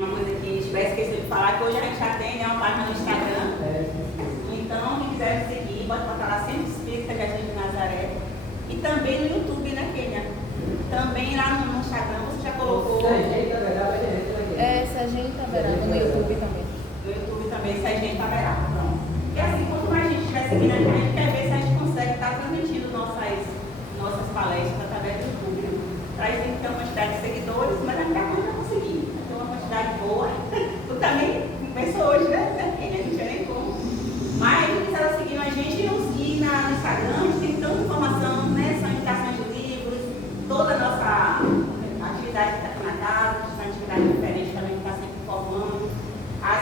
Uma coisa que tivesse esquecido de falar, que hoje a gente já tem, né, uma página no Instagram. Então, quem quiser seguir, pode botar lá Centro Espírita Jardim de Nazaré. E também no YouTube, né, Kênia? Também lá no Instagram, você já colocou. Sargento Taverá, Sargento Taverá, no YouTube também. No YouTube também, Sargento Taverá. Pronto. E assim, quanto mais gente estiver seguindo, a gente quer ver se a gente consegue estar transmitindo nossas palestras através do YouTube. Para isso tem que ter uma quantidade de seguidores, mas a gente vai conseguir. Tem uma quantidade boa. Tu também começou hoje, né? A gente não tinha nem como. Mas quem quiser seguir a gente, nos seguir no Instagram, a gente tem tanta informação, né? São indicações de livros, toda a nossa atividade que está aqui na casa, são atividades diferentes também que está sempre informando, as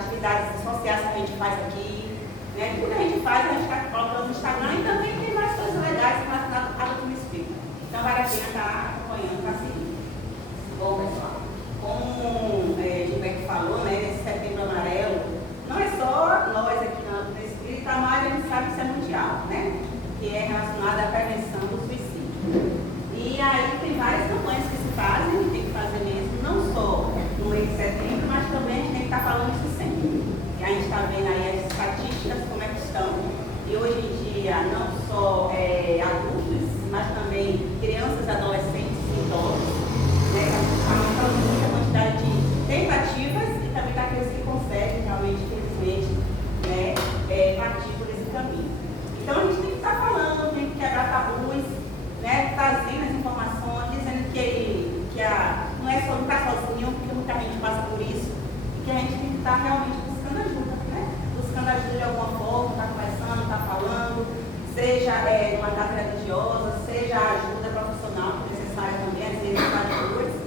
atividades sociais que a gente faz aqui, né? Tudo que a gente faz, a gente está colocando no Instagram e também tem várias coisas legais relacionadas ao doutrina espírita. Então vale a pena estar acompanhando, estar seguindo. Bom, pessoal, como Gilberto falou, né, esse Setembro Amarelo, não é só nós aqui na doutrina espírita, mas a gente sabe que isso é mundial, né? Que é relacionado à prevenção do suicídio. E aí tem várias campanhas que se fazem, que tem que fazer mesmo, não só no mês de setembro, mas também a gente tem que estar falando isso sempre. E a gente está vendo aí as estatísticas, como é que estão. E hoje em dia, não só adultos, mas também crianças, adolescentes e idosos, né? Aumentando muito a quantidade de tentativas e também daqueles que conseguem realmente, infelizmente, né, partir por esse caminho. Então a gente tem que estar falando, tem que quebrar tabus, né, trazendo as informações, dizendo que não é só não está sozinho, porque muita gente passa por isso, e que a gente tem que estar realmente buscando ajuda, né? Buscando ajuda de alguma forma, está conversando, está falando, seja uma casa religiosa, seja ajuda profissional, que é necessária também, às vezes várias coisas,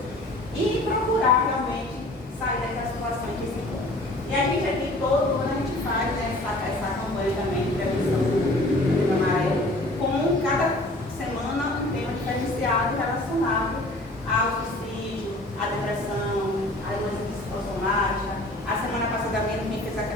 e procurar realmente sair daquela situação que se encontra. E a gente aqui, todo ano, a gente faz, né, essa campanha também de prevenção do amarelo, com cada semana um tema diferenciado relacionado ao suicídio, à depressão, à doença psicossomática. A semana passada mesmo, quem fez a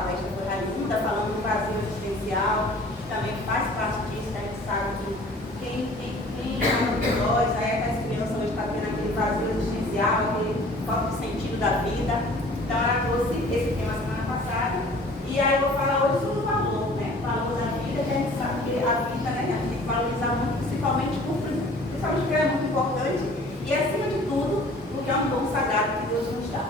palestra foi a Raimundo, falando do vazio existencial, que também faz parte disso, a gente sabe que quem ama de nós, as crianças hoje estão tendo aquele vazio existencial, aquele falta de sentido da vida. Então ela trouxe esse tema semana passada. E aí eu vou falar hoje sobre o valor, né? O valor da vida, que a gente sabe que a vida, né, a gente tem que valorizar muito, principalmente porque é muito importante, e acima de tudo, porque é um dom sagrado que Deus nos dá.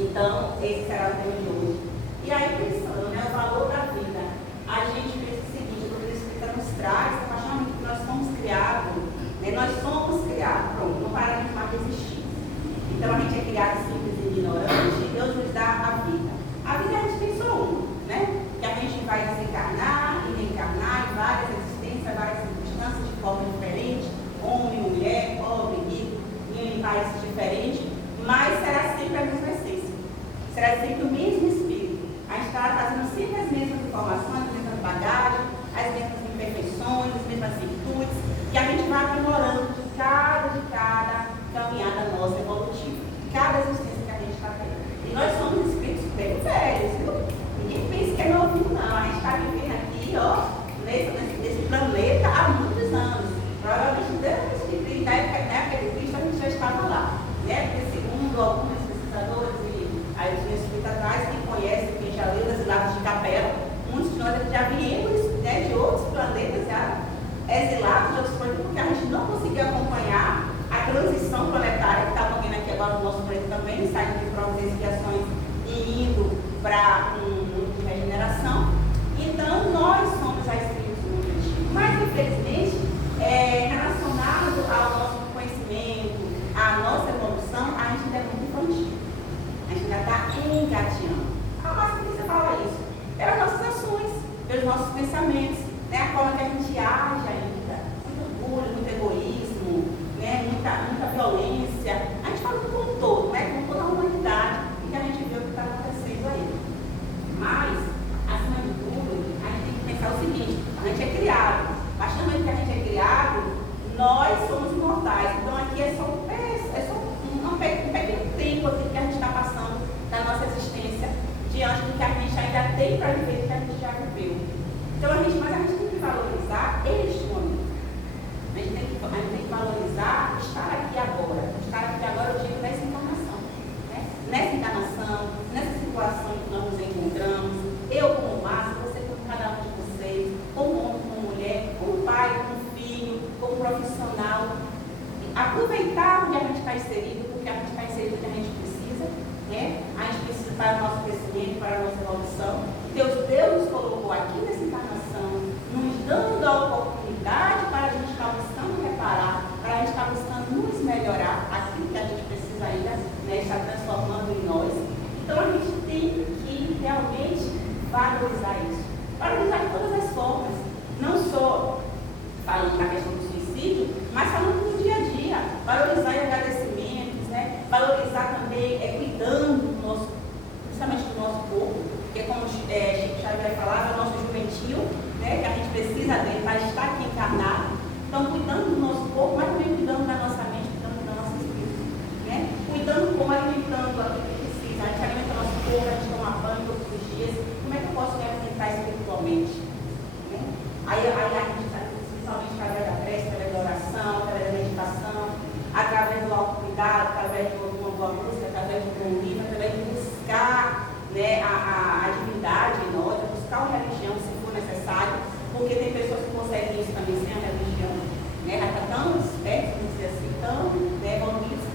Então, esse será o tema de hoje. E aí, pensando, né, o valor da vida, a gente pensa o seguinte, o doutrina espírita nos traz, a partir do momento que nós fomos criados, né, nós somos criados, pronto, não paramos mais de existir. Então, a gente é criado simples e ignorante, e Deus nos dá a vida. A vida a gente tem só uma, né? Que a gente vai desencarnar e reencarnar em várias existências, várias circunstâncias, de forma diferente, homem, mulher, pobre, rico, em países diferentes, mas será sempre a mesma essência. Será sempre o mesmo espírito. A gente está trazendo sempre as mesmas informações, as mesmas bagagens, as mesmas imperfeições, as mesmas virtudes, e a gente vai aprimorando de cada caminhada nossa evolutiva, de cada existência que a gente está tendo. E nós somos espíritos bem velhos, viu? Ninguém pensa que é novinho, não. A gente está vivendo aqui, ó, nesse planeta há muitos anos. Provavelmente desde na época de Cristo a gente já estava lá, né? Porque segundo alguns pesquisadores e aí os espíritas atrás, quem conhece, quem já leu das Iladas de Capela, muitos de nós já viemos, né, de outros planetas, já exilados de outros planetas, porque a gente não conseguia acompanhar a transição planetária que estava vindo aqui agora no nosso planeta também, saindo de provas e expiações e indo para um mundo de regeneração. Então, nós somos a espíritos muito antigos, mas infelizmente, relacionado ao nosso conhecimento, à nossa evolução, a gente ainda é muito infantil. A gente ainda está engateando. Mas por que você fala isso? Pelas nossas ações, pelos nossos pensamentos, né? A forma que a gente age ainda. Muito orgulho, muito egoísmo, né? muita violência. A gente fala do como todo, né? Com toda a humanidade, e que a gente vê o que está acontecendo aí. Mas, acima de tudo, a gente tem que pensar o seguinte: a gente é criado. A partir do momento que a gente é criado, nós somos imortais. Então aqui é só um pequeno tempo assim, que a gente está passando da nossa existência diante do que a gente ainda tem para viver, do que a gente já viveu. Então mas a gente tem que valorizar este momento. A gente tem que valorizar estar aqui agora. Estar aqui agora, eu digo, nessa encarnação. né, está transformando em nós. Então a gente tem que realmente valorizar isso. Valorizar de todas as formas. Não só falando na questão do suicídio, mas falando no dia a dia. Valorizar em agradecimentos, né? Valorizar também cuidando do nosso, principalmente do nosso corpo, porque como Chico Xavier falava, é o nosso jumentinho, né? Que a gente precisa dele para estar aqui encarnado. Então, cuidando do nosso corpo, mas também cuidando da nossa mente, cuidando do nosso espírito, né? Cuidando como alimentando aquilo que precisa. A gente alimenta o nosso corpo, a gente toma banho todos os dias. Como é que eu posso me alimentar espiritualmente? Né? Aí a gente está principalmente através da prece, através da oração, através da meditação, através do autocuidado, através de uma boa música, através de um bom livro, através de buscar, né, a divindade em nós, buscar uma religião se for necessário, porque tem pessoas que conseguem isso também sem a religião, né? Já está tão esperto, vamos dizer assim, tão resolvidos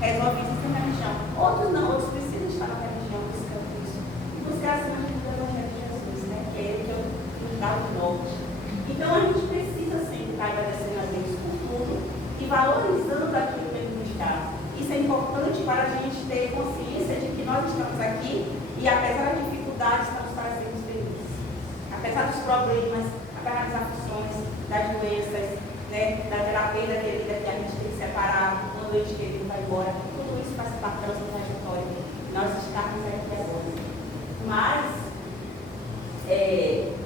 sem religião. Outros não, outros precisam estar na religião buscando isso. E buscar acima de tudo o Evangelho de Jesus, né? Que é ele que nos dá o norte. Então a gente precisa sempre estar agradecendo a Deus por tudo e valorizando aquilo que ele nos dá. Isso é importante para a gente ter consciência de que nós estamos aqui e apesar das dificuldades estamos trazendo felizes. Apesar dos problemas, apesar das aflições, das doenças, né, da terapia querida que a gente tem que separar, quando o ente querido vai embora, tudo isso faz parte da nossa trajetória. Nós estamos aqui agora. Mas,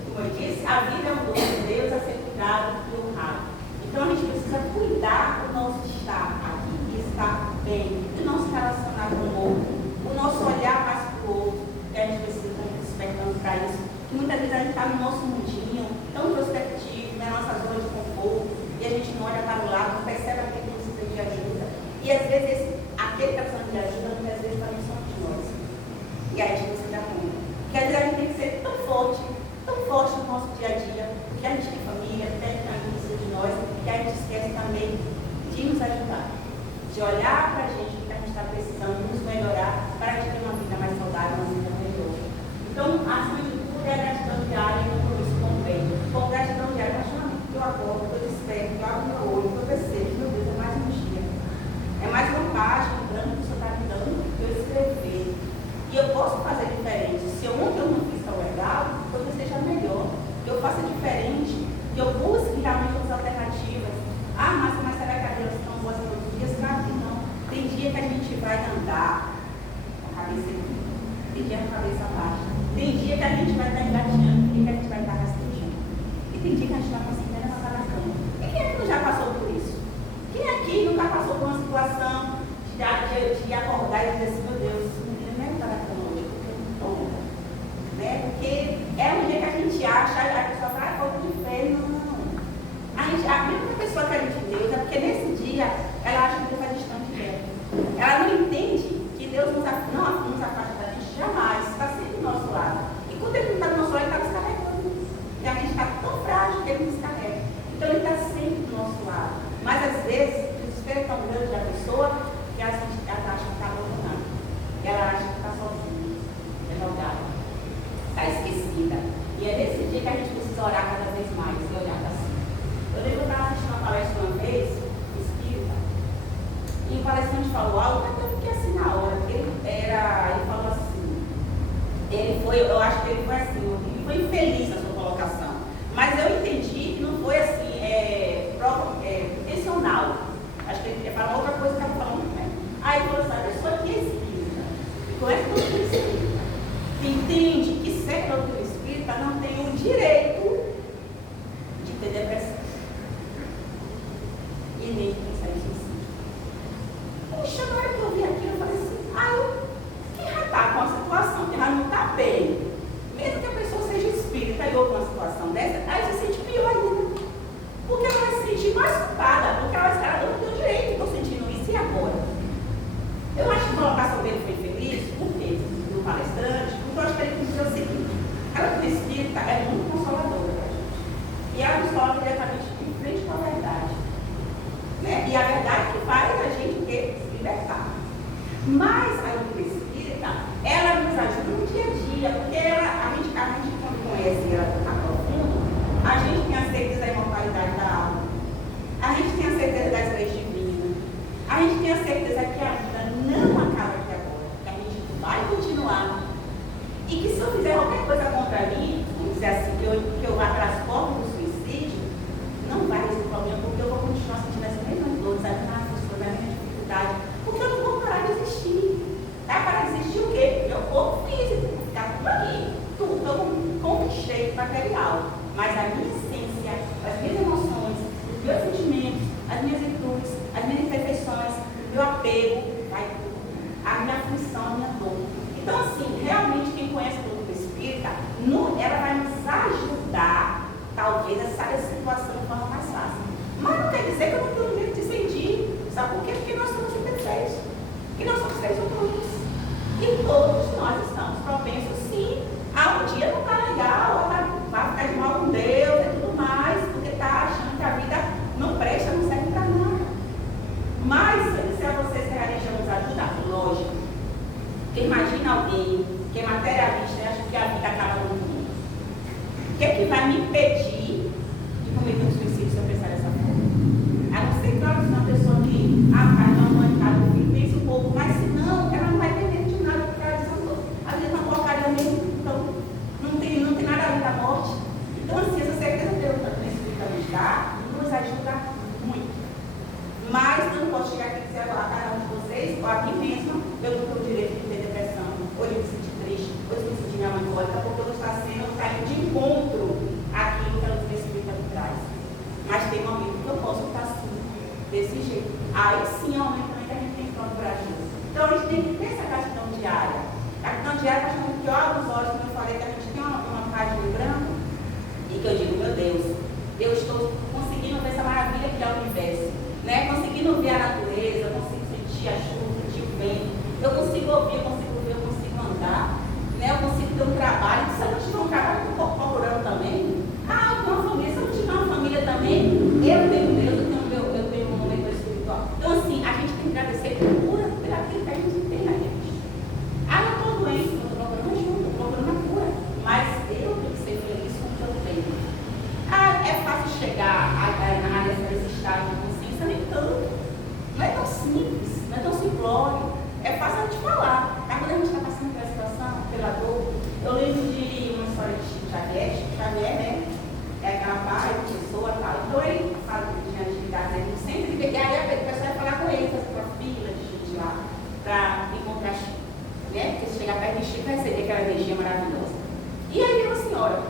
como eu disse, a vida é um dom de Deus a ser cuidado e honrado. Então a gente precisa cuidar do nosso estar aqui, de estar bem, de não se relacionar com o outro, o nosso olhar mais para o outro, que a gente precisa estar despertando para isso. Muitas vezes a gente está no nosso mundinho, tão prospectivo, na nossa zona de conforto, e a gente não olha para o lado, não percebe aquele que precisa de ajuda. E às vezes, aquele que está precisando de ajuda, muitas vezes também somos nós. E a gente não se dá conta. Porque às vezes a gente tem que ser tão forte no nosso dia a dia, porque a gente tem família, tem amigos de nós, que a gente esquece também de nos ajudar, de olhar para a gente, o que a gente está precisando, nos melhorar, para a gente ter uma vida mais saudável, uma vida melhor. Então, acima de tudo, é a gratidão diária e o compromisso com o bem. Com gratidão diária, apaixonamento que eu acordo, que eu desperto, que eu abro meu olho, que eu percebo, meu Deus, é mais um dia. É mais uma página, um branco que o Senhor está me dando, que eu escrever. E eu posso fazer diferente. Se ontem eu não fiz tão legal, hoje eu seja melhor. Eu faço diferente. E eu busco realmente as alternativas. Ah, mas será que as delas estão boas todos os dias? Claro que não. Tem dia que a gente vai andar com a cabeça erguida. Tem dia com a cabeça baixa. Tem dia que a gente vai estar engatinhando, tem dia que a gente vai estar rastejando. E tem dia que a gente vai conseguir levantar da cama. E quem é que não já passou por isso? Quem aqui nunca passou por uma situação de acordar e dizer assim, meu Deus, esse menino não é da cama hoje, porque eu não estou. Né? Porque é um dia que a gente acha, a pessoa fala, ah, falta de fé. Não. A mesma pessoa que a gente Deus é porque nesse dia ela acha que Deus está distante dela. Ela não entende que Deus não nos afasta da gente jamais, está sempre do nosso lado. E quando ele não está do nosso lado, ele está nos carregando. E a gente está tão frágil que ele nos carrega. Então ele está sempre do nosso lado. Mas às vezes o desespero é tão grande da pessoa que ela acha que está abandonada. Ela acha que está sozinha, é jogada, está esquecida. E é nesse dia que a gente precisa orar cada vez mais e olhar para cima. Eu lembro que eu estava assistindo uma palestra uma vez, espírita, e o palestrante falou algo, até eu fiquei assim na hora, porque ele falou assim, eu acho que ele foi assim, ele foi infeliz na sua colocação, mas eu entendi que não foi assim, intencional. Acho que ele falou outra coisa que eu estava falando, né? Aí ele falou assim, a pessoa que é espírita, e conhece doutrina espírita, que entende que ser doutrina espírita não tem o direito de ter depressão. E nem pensar em suicídio. Puxa, na hora que eu vi aquilo, eu falei assim, quem já está com a situação, que já não está bem, mesmo que a pessoa seja espírita e outra uma situação dessa, aí se sente pior ainda. Porque ela vai se sentir mais culpada, porque ela não tem o direito, estou sentindo isso e agora. Eu acho que a colocação dele foi feliz, porque do palestrante, porque eu acho que ele quis dizer o seguinte, ela espírita é muito consoladora para a gente. E ela nos coloca diretamente em frente com a verdade. Né? E a verdade que faz a gente se libertar. Mas a doutrina espírita, ela nos ajuda no dia a dia, porque a gente quando conhece ela a profundo, a gente tem a certeza da imortalidade da alma, a gente tem a certeza das leis divinas, a gente tem a certeza que a vida não material, mas a minha essência, as minhas emoções, os meus sentimentos, as minhas virtudes, as minhas imperfeições, o meu apego, a minha aflição, a minha dor. Então, assim, realmente quem conhece o grupo espírita, ela vai nos ajudar, talvez, a sair dessa situação de forma mais fácil. Mas não quer dizer que eu não tenho jeito de sentir. Sabe por quê? Porque nós somos imperfeitos. Porque nós somos seres humanos. E todos nós estamos propensos, sim, a um dia não está legal, vai ficar de mal com Deus e tudo mais, porque está achando que a vida não presta, não serve para nada. Mas, eu disse a vocês que a religião nos ajuda, lógico. Porque imagina alguém que é materialista e acha que a vida acaba no mundo. O que é que vai me impedir de cometer um suicídio se eu pensar dessa forma? A não ser que eu sou uma pessoa que faz uma mãe, cada filho, pensa um pouco, mas se não, ela não vai ter medo de nada, porque ela diz, às vezes uma porcaria mesmo, então não tem nada a ver com a morte. Então, assim, essa certeza que o Espírito nos dá, nos ajuda muito. Mas eu não posso chegar aqui e dizer a cada um de vocês, ou a mim mesma, eu não tenho o direito de ter depressão, ou de me sentir triste, ou de me sentir melancólica, porque eu estou saindo de encontro àquilo que o Espírito me traz. Mas tem um momento que eu posso estar assim, desse jeito. Aí sim é o momento também que a gente tem que procurar ajuda. Então a gente tem que ter essa gratidão diária. A gratidão diária é a que olha nos olhos, como eu falei, que a gente tem uma página em branco, e que eu digo, meu Deus, eu estou conseguindo ver essa maravilha que é o universo. Né? Conseguindo ver a natureza, eu consigo sentir a chuva, sentir o vento, eu consigo ouvir, eu consigo ver, eu consigo andar, né? Eu consigo ter um trabalho. Se eu não tiver um trabalho, eu estou procurando também. Eu tenho uma família, se eu não tiver uma família também, eu tenho Deus, eu tenho um momento espiritual. Então, assim, a gente tem que agradecer por aquilo que a gente tem na gente. Eu estou doente, eu estou procurando ajuda, estou procurando a cura, mas eu tenho que ser feliz com o que eu tenho. É fácil chegar nesse estágio de consciência, nem tanto. Não é tão simples, não é tão simplório. É fácil a gente falar. Mas quando a gente está passando pela situação, pela dor, eu lembro de uma história de Chico Xavier, né? É aquela pai, pessoa e tal. Então ele fala que tinha atividades, ele sempre peguei, aí a pessoa ia falar com ele, fazer uma fila de gente lá, para encontrar Chico. Né? Porque se chegar perto de Chico, vai receber aquela energia maravilhosa. E aí veio uma senhora.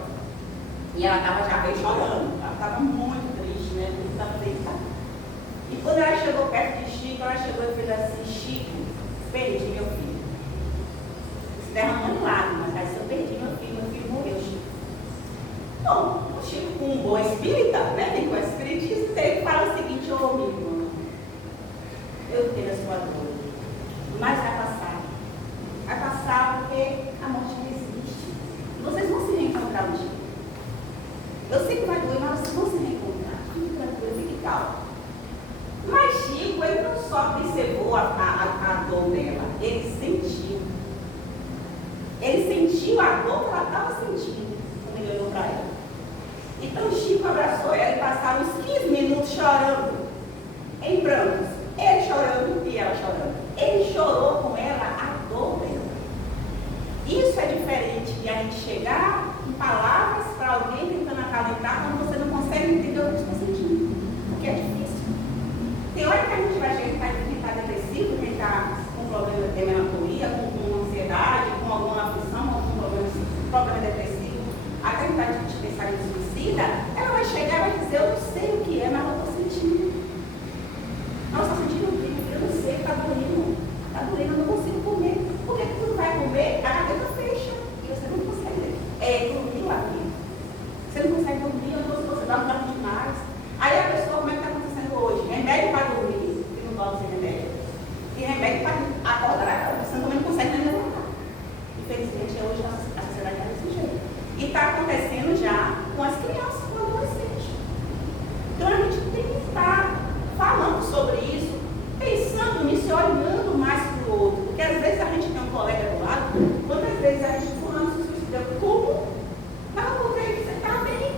E ela estava já bem chorando, ela estava muito triste, né? Muito aflita. E quando ela chegou perto de Chico, ela chegou e fez assim: Chico, perdi meu filho. Se derramando lágrimas, mas eu perdi meu filho morreu, Chico. Bom, o Chico, com um bom espírita, né? Tem com espiritismo, ele fala o seguinte: ô meu irmão, eu tenho a sua dor, mas vai passar. Vai passar porque a morte não existe. E vocês vão se reencontrar um dia. Eu sei que vai doer, mas vocês vão se reencontrar. Fique tranquilo, fique calmo. Mas Chico, ele não só observou a dor dela, ele sentiu. Ele sentiu a dor que ela estava sentindo quando ele olhou para ela. Então Chico abraçou ela e passaram uns 15 minutos chorando, em brancos. Ele chorando e ela chorando. Ele chorou com ela a dor dela. Isso é diferente de a gente chegar em palavras para alguém tentando acalentar quando você não consegue entender o que está sentindo. Porque é difícil. Tem hora que a gente vai chegar quem está depressivo, quem está com problema de melancolia, com ansiedade, com alguma aflição, com algum problema depressivo, até que está de pensar em suicida, ela vai chegar e vai dizer: eu não sei o que é, mas eu estou sentindo. Eu estou sentindo o quê? Eu não sei, está doendo. Está doendo, eu não consigo comer. Por que tu não vai comer? A cabeça fecha. E você não consegue dormir aqui. Você não consegue dormir, ou você dorme demais. Aí a pessoa, como é que está acontecendo hoje? Remédio para dormir, e não dorme sem remédio. E remédio para acordar, você também não consegue nem levantar. Infelizmente, hoje a sociedade está desse jeito. E está acontecendo já com as crianças, com os adolescentes. Então a gente tem que estar falando sobre isso, pensando nisso e olhando mais para o outro. Porque às vezes a gente tem um colega do lado, quantas vezes a gente fulano se suicidou, como? Mas eu vou ver que você está bem.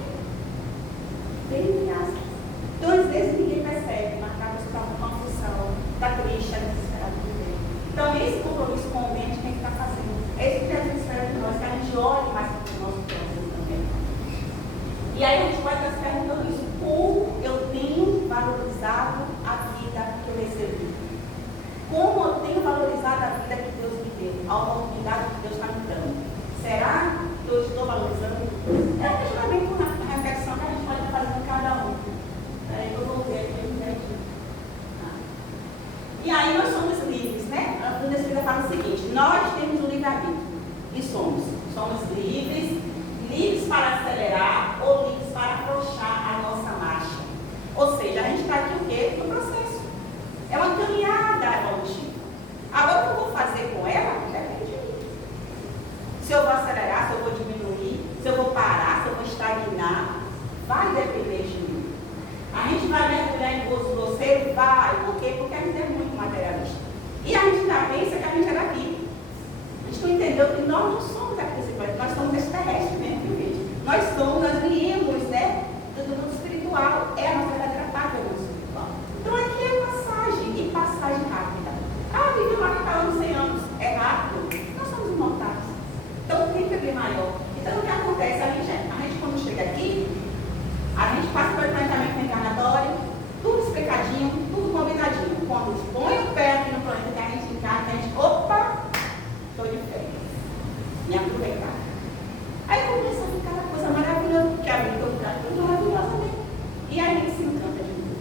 Bem graças. Então às vezes ninguém percebe, mas a pessoa está com confusão, está triste, está desesperado por Deus. Então esse compromisso com o bem a gente tem que estar fazendo. É isso que Deus espera de nós, que a gente olhe mais para o nosso próximo também. E aí a gente vai estar se perguntando isso: como eu tenho valorizado a vida que eu recebi? Como eu tenho valorizado a vida que Deus me deu? A oportunidade que Deus está me dando? Será que eu estou valorizando? É que seguinte, nós temos um livre-arbítrio e somos livres, livres para acelerar ou livres para afrouxar a nossa marcha. Ou seja, a gente está aqui o quê? No processo. É uma caminhada evolutiva. Agora, o que eu vou fazer com ela, depende de mim. Se eu vou acelerar, se eu vou diminuir, se eu vou parar, se eu vou estagnar, vai depender de mim. A gente vai mergulhar em gozo grosseiro? Vai. Por quê? Porque a gente é muito materialista. E a gente ainda pensa que a gente é daqui. A gente não entendeu que nós não somos daqui, nós somos extraterrestres mesmo, gente. Nós viemos, né, do mundo espiritual. É a nossa verdadeira pátria do mundo espiritual. Então aqui é passagem, e passagem rápida. Ah, viveu lá falando 100 anos. É rápido. Nós somos imortais. Então tem que vir maior. Então o que acontece? A gente quando chega aqui, a gente passa pelo planejamento reencarnatório, tudo explicadinho, tudo combinadinho. Quando põe o pé aqui no planeta que a gente encarna, a gente, opa, estou de férias. Me aproveitar. Aí começa a ficar uma coisa maravilhosa, porque a vida fica tudo maravilhosa mesmo. E aí a gente se encanta de novo.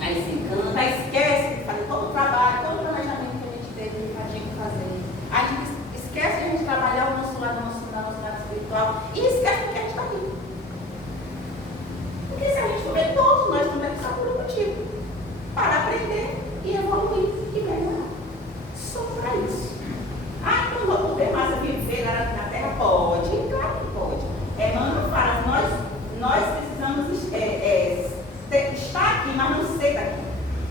Aí se encanta, aí esquece de fazer todo o trabalho, todo o planejamento que a gente teve para fazer. A gente esquece de a gente trabalhar o nosso lado espiritual e esquece que a gente está aqui. Porque se a gente for ver, todos nós estamos aqui só por um motivo. Para aprender e evoluir e melhorar. Só para isso. Ah, então não vou poder mais viver na Terra? Pode, claro que pode. Emmanuel fala, nós precisamos estar aqui, mas não ser daqui.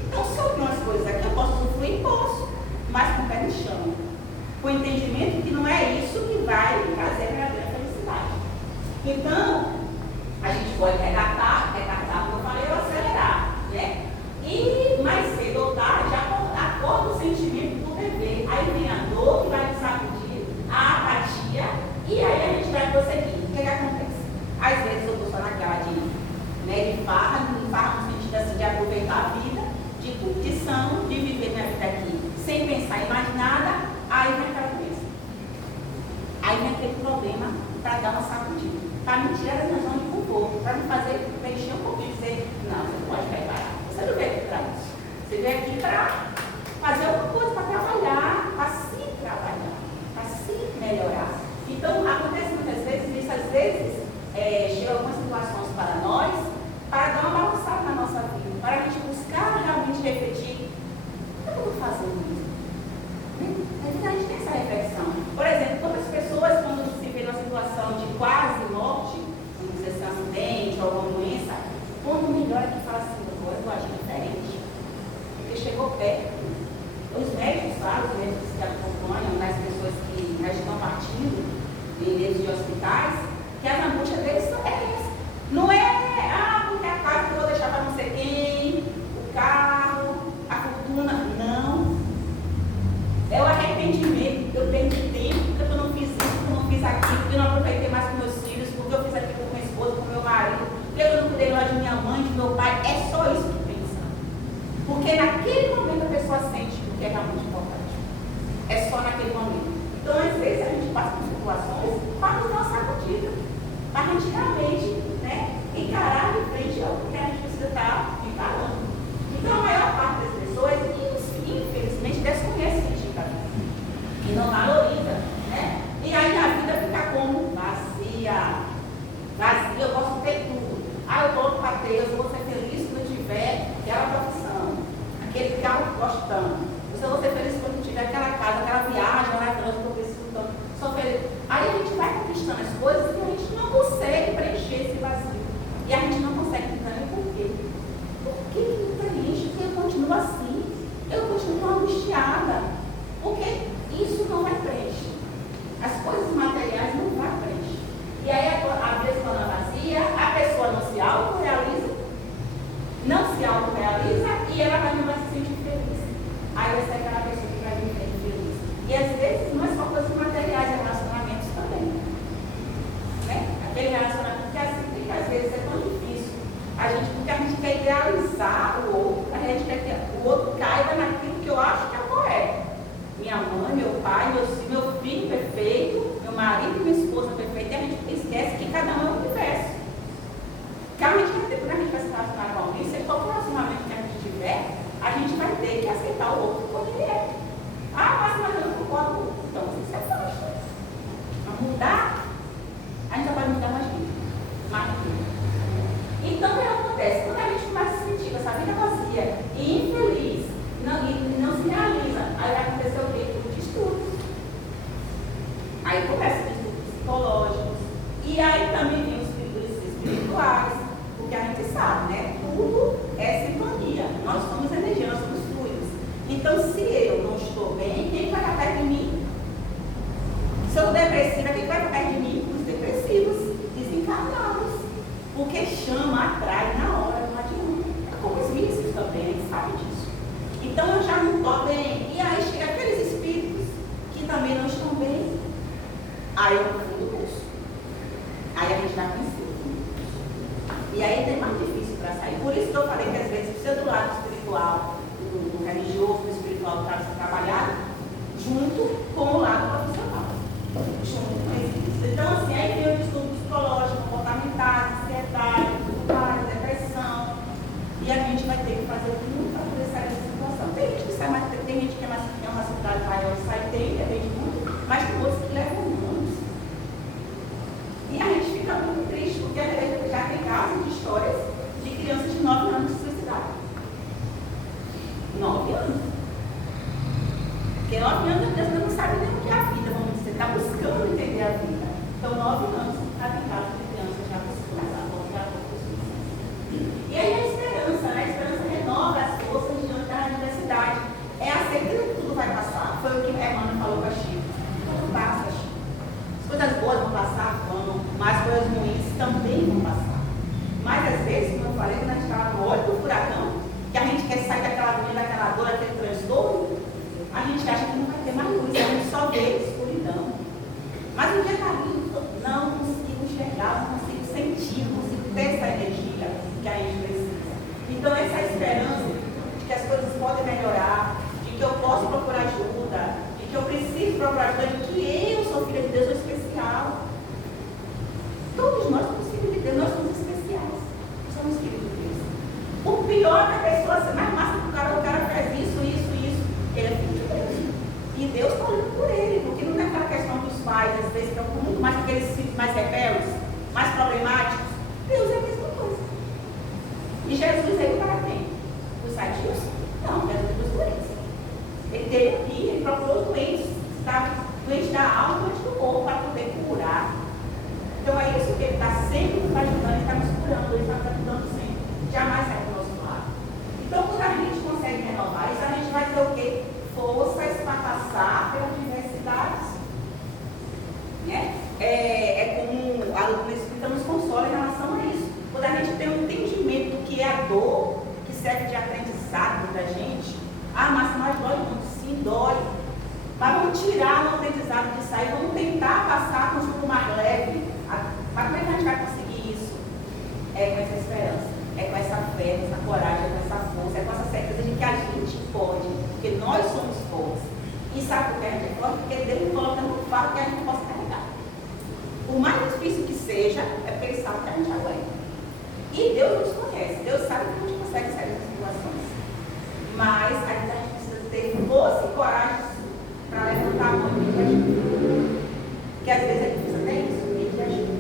Então, se eu tenho umas coisas aqui, eu posso usufruir? Posso, mas com o pé no chão. Com o entendimento que não é isso que vai trazer a verdadeira felicidade. Então, a gente pode recatar, como eu falei, ou acelerar, né? E mais cedo ou tarde, acorda o sentimento do dever. Aí vem a dor que vai nos sacudir, a apatia, e aí a gente vai prosseguir. O que acontece? Às vezes eu estou só naquela de farra no sentido assim, de aproveitar a vida, de curtição, de viver minha vida aqui sem pensar em mais nada, aí vem aquela doença. Aí vem aquele problema para dar uma sacudida, para me tirar da minha zona de conforto, para me fazer mexer um pouquinho e dizer, não, você não pode preparar, você não veio aqui para isso. Você veio aqui para fazer alguma coisa, para trabalhar, para se melhorar. Então, acontece muitas vezes, isso às vezes chega algumas situações para nós, para dar uma balançada na nossa vida, para a gente buscar realmente refletir, o que eu estou fazendo isso? A gente tem essa reflexão. Por exemplo, quantas pessoas, quando se vê numa situação de quase morte, vamos dizer assim, um acidente ou alguma doença, quando melhora que fala assim, agora eu vou agir diferente. Porque chegou perto. Os médicos falam, os médicos que acompanham, as pessoas que já estão partindo em redes de hospitais, que a angústia deles é essa. Não é, porque a casa que eu vou deixar para não sei quem, o carro, a fortuna. Não. É o arrependimento, eu perdi tempo, porque eu não fiz isso, porque eu não fiz aquilo, porque eu não aproveitei mais com meus filhos, porque eu fiz aquilo com minha esposa, com meu marido, porque eu não cuidei mais de minha mãe, de meu pai. É só isso que pensa. Porque naquele momento a pessoa sente o que é realmente importante. É só naquele momento. Então, às vezes, a gente passa por situações para nos dar uma sacudida, para a gente realmente, né, encarar de frente ao que a gente precisa estar encarando. Então, a maior parte das pessoas, infelizmente, desconhece isso. E não valoriza, né? E aí a vida fica como? Vazia. Vazia, eu posso ter tudo. Ah, eu volto para Deus, eu vou ser feliz quando eu tiver aquela profissão, aquele carro que eu gosto tanto. Eu vou ser feliz quando eu tiver aquela casa, aquela viagem maravilhosa que eu preciso tanto. Sou feliz. Aí a gente vai conquistando as coisas e a gente não consegue preencher esse vazio. E a gente não consegue entender por quê. Por que não preenche? Porque eu continuo assim. Eu continuo angustiada. Porque isso não vai preencher. As coisas materiais não vão preencher. E aí a pessoa na vazia, a pessoa não se autorrealiza, e ela não vai se sentir feliz. Aí vai ser aquela pessoa que vai viver feliz. E às vezes não é só coisas materiais, é relacionamentos também. Né? Aquele relacionamento que às vezes é tão difícil. Porque a gente quer idealizar o outro, a gente quer que o outro caiba naquilo que eu acho que é correto. Minha mãe, meu pai, meu filho perfeito, meu marido e minha esposa perfeita, e a gente esquece que cada um é um universo. Realmente, quando a gente vai se relacionar com alguém, seja qual relacionamento que a gente tiver, a gente vai ter que aceitar o outro como ele é. Ah, mas eu não Aí eu fui do curso. Aí a gente já conheceu. E aí é mais difícil para sair. Por isso que eu falei que às vezes precisa do lado espiritual, do religioso, do espiritual para ser trabalhado, junto com o lado profissional. Junto com esse. Então, assim, aí vem o distúrbio psicológico, comportamental, ansiedade, depressão. E a gente vai ter que fazer tudo para poder sair dessa situação. Tem gente que sai mais, tem gente que é uma cidade maior e sai, depende muito, mas tem outros que levam anos. E a gente fica muito triste, porque já tem casos de histórias de crianças de 9 anos de suicidar. 9 anos. Porque 9 anos a criança não sabe nem o que é a vida, vamos dizer, está buscando entender a vida. Então, 9 anos, cada caso de criança já buscando a suicídio. E aí a esperança, né? A esperança renova as forças diante da adversidade. É a certeza que tudo vai passar. Foi o que a Emmanuel falou para a Chico. Tudo passa, Chico. As coisas boas vão passar, vão, mas as coisas ruins também vão passar. Mas às vezes, como eu falei, quando a gente está no olho do furacão, que a gente quer sair daquela agonia, daquela dor, daquele transtorno, a gente acha que não vai ter mais luz, a gente só vê escuridão. Mas um dia está lindo, não consigo enxergar, não consigo sentir, não consigo ter essa energia que a gente precisa. Então essa esperança de que as coisas podem melhorar, de que eu posso procurar ajuda, de que eu preciso procurar ajuda, de que eu sou filha de Deus, sou especial. Todos nós somos filhos de Deus, nós somos especiais. Somos filhos de Deus. O pior é que a pessoa se mais massa que o cara faz isso. Ele é filho de Deus. E Deus está olhando por ele, porque não é aquela questão dos pais, às vezes, estão muito mais aqueles filhos mais rebeldes, mais problemáticos. Deus é a mesma coisa. E Jesus veio para quem? Os sadios? Não, Jesus veio para os doentes. Ele veio aqui, ele procurou os doentes, doentes da alma, doentes do corpo, para poder curar. Então é isso que ele está sempre nos ajudando, ele está nos curando, ele está nos ajudando sempre. Jamais sai do nosso lado. Então, quando a gente consegue renovar isso, a gente vai ter o quê? Forças para passar pelas diversidades. Né? É como o Espírito nos consola em relação a isso. Quando a gente tem um entendimento do que é a dor, que serve de aprendizado da gente, mas dói muito, sim, dói. Mas vamos tirar o aprendizado disso aí, vamos tentar passar com um jogo mais leve. Mas como é que a gente vai conseguir isso? É com essa esperança, é com essa fé, com essa coragem, é com essa força, é com essa certeza de que a gente pode, porque nós somos fortes. E sabe por que a gente é forte? Porque Deus nos coloca no fardo que a gente possa carregar. Por mais difícil que seja, é porque Ele sabe que a gente aguenta. E Deus nos conhece, Deus sabe que a gente consegue sair das situações. Mas a gente precisa ter força e coragem para levantar a mão e pedir ajuda. Porque às vezes a gente precisa ter isso, pedir ajuda.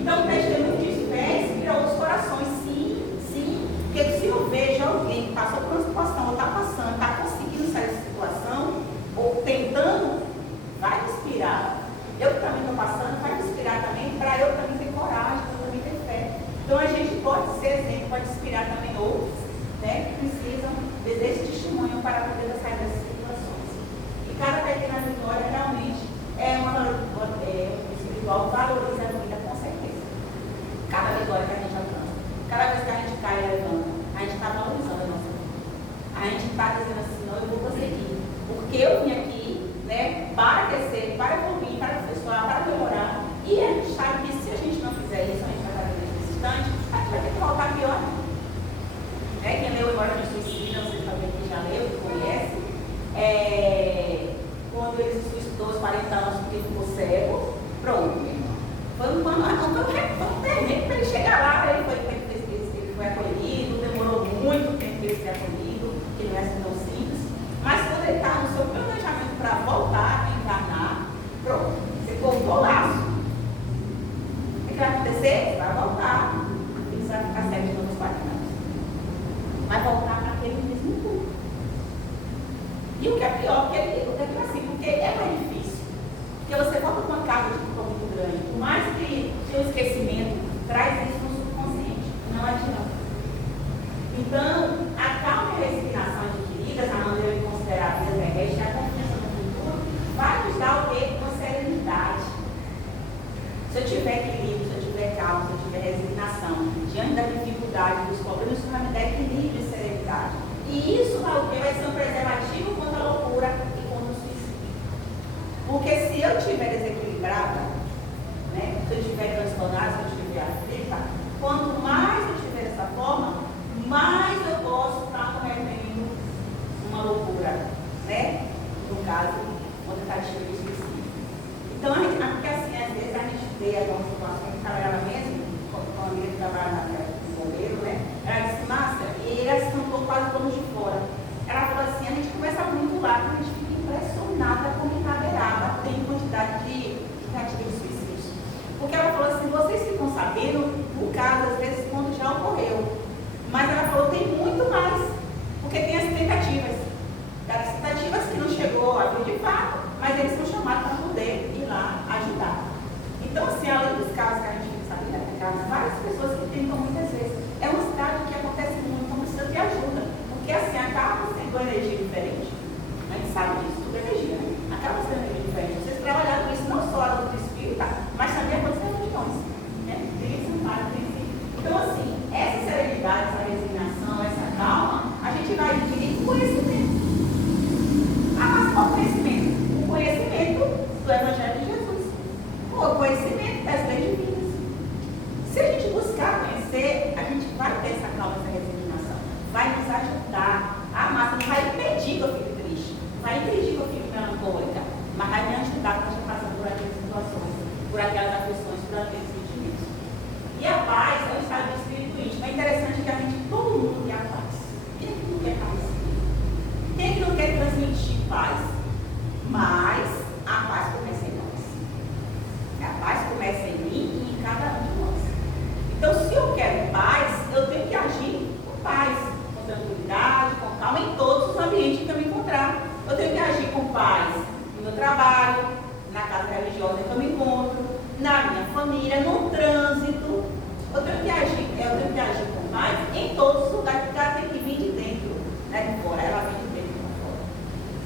Então o testemunho de fé inspira outros corações, sim. Porque se eu vejo alguém que passou por uma situação, ou está passando, está conseguindo sair dessa situação, ou tentando, vai me inspirar. Eu que também estou passando, vai me inspirar também, para eu também ter coragem, para eu também ter fé. Então a gente pode ser exemplo, pode inspirar também outros, né, que precisam desse testemunho para poder sair dessas situações. E cada pequena vitória realmente é um espiritual, valoriza a vida com certeza. Cada vitória que a gente alcança, cada vez que a gente cai e levanta, a gente está valorizando a nossa vida. A gente está dizendo assim, não, eu vou conseguir. Porque eu vim aqui, né, para crescer, para evoluir, para aperfeiçoar, para melhorar. E a gente sabe que se a gente não fizer isso, a gente vai estar nesse instante, a gente vai ter que voltar pior. Quem leu Memória de Suicídio, vocês também que já leu, que conhece, quando ele se suicidou aos 40 anos porque ele ficou cego, pronto. Foi um terreno para ele chegar lá, ele foi acolhido, demorou muito tempo para ele ser acolhido, que não é assim tão simples. Mas quando ele está no seu planejamento para voltar a encarnar, pronto, você cortou o laço. O que vai acontecer? Vai voltar. Ele vai ficar cego de novo aos 40 anos. Vai voltar para aquele mesmo culto. E o que é pior, porque é mais difícil. Porque você volta com uma carga de culpa muito grande. Por mais que tenha um esquecimento, traz isso no subconsciente. Não adianta. Então, a calma e a respiração adquiridas, a maneira de considerar a vida terrestre, a confiança no futuro, vai nos dar o quê? Uma serenidade. Se eu tiver equilíbrio, se eu tiver calma, se eu tiver resignação, diante da dificuldade, dos problemas, isso vai me dar equilíbrio e serenidade. E isso vai ser um preservativo contra a loucura e contra o suicídio. Porque se eu estiver desequilibrada, né? Se eu estiver transtornado, se eu estiver aflita, quanto mais eu estiver dessa forma, mais eu posso estar cometendo uma loucura, né? No caso, uma tentativa de suicídio. Então, porque assim, às vezes a gente vê algumas situações que ela mesmo, com a amiga que trabalha na área do bombeiro, né? Ela disse, Márcia, e ela se sentou quase todos de fora. Ela falou assim, a gente começa muito lá, porque a gente fica impressionada como em Itaberaba tem quantidade de tentativas de suicídio. Porque ela falou assim, vocês ficam sabendo o caso, às vezes, quando já ocorreu. Mas ela falou, tem muito mais, porque tem as tentativas. As tentativas que não chegou a vir de fato, mas eles são chamados para poder ir lá ajudar. Então, assim, além dos casos que a gente fica sabendo, tem casos, várias pessoas que tentam muitas vezes. É uma cidade que acontece muito, então precisa de ajuda. Porque assim, acaba sendo uma energia diferente. A gente sabe disso, tudo é energia, né? Acaba sendo energia diferente. Vocês trabalharam com isso não só a doutrina espírita, mas também acontece em religiões. Né? Tem isso, tem isso. Então, assim, essa serenidade, essa resignação, essa calma, a gente vai adquirir com conhecimento. Mas qual conhecimento? O conhecimento do Evangelho de Jesus. O conhecimento das leis divinas. Se a gente buscar conhecer, a gente vai ter essa calma, essa resignação. Vai nos ajudar. A massa não vai impedir que eu fique triste. Vai impedir que eu fique melancólica. Mas vai me ajudar quando eu passar por aquelas situações, por aquelas aflições, por aqueles sentimentos. E a paz é um estado de espírito íntimo. É interessante que a gente, todo mundo quer a paz. Quem é que não quer paz? Quem é que não quer transmitir paz? Mas a paz começa em nós. A paz começa em mim e em cada um de nós. Então, se eu quero paz, eu tenho que agir com paz, com tranquilidade, com calma, em todos os ambientes que eu me encontrar. Eu tenho que agir com paz no meu trabalho, na casa religiosa que eu me encontro, na minha família, no trânsito. Eu tenho que agir com paz em todos os lugares, porque ela tem que vir de dentro, né, de fora, ela vem de dentro para fora.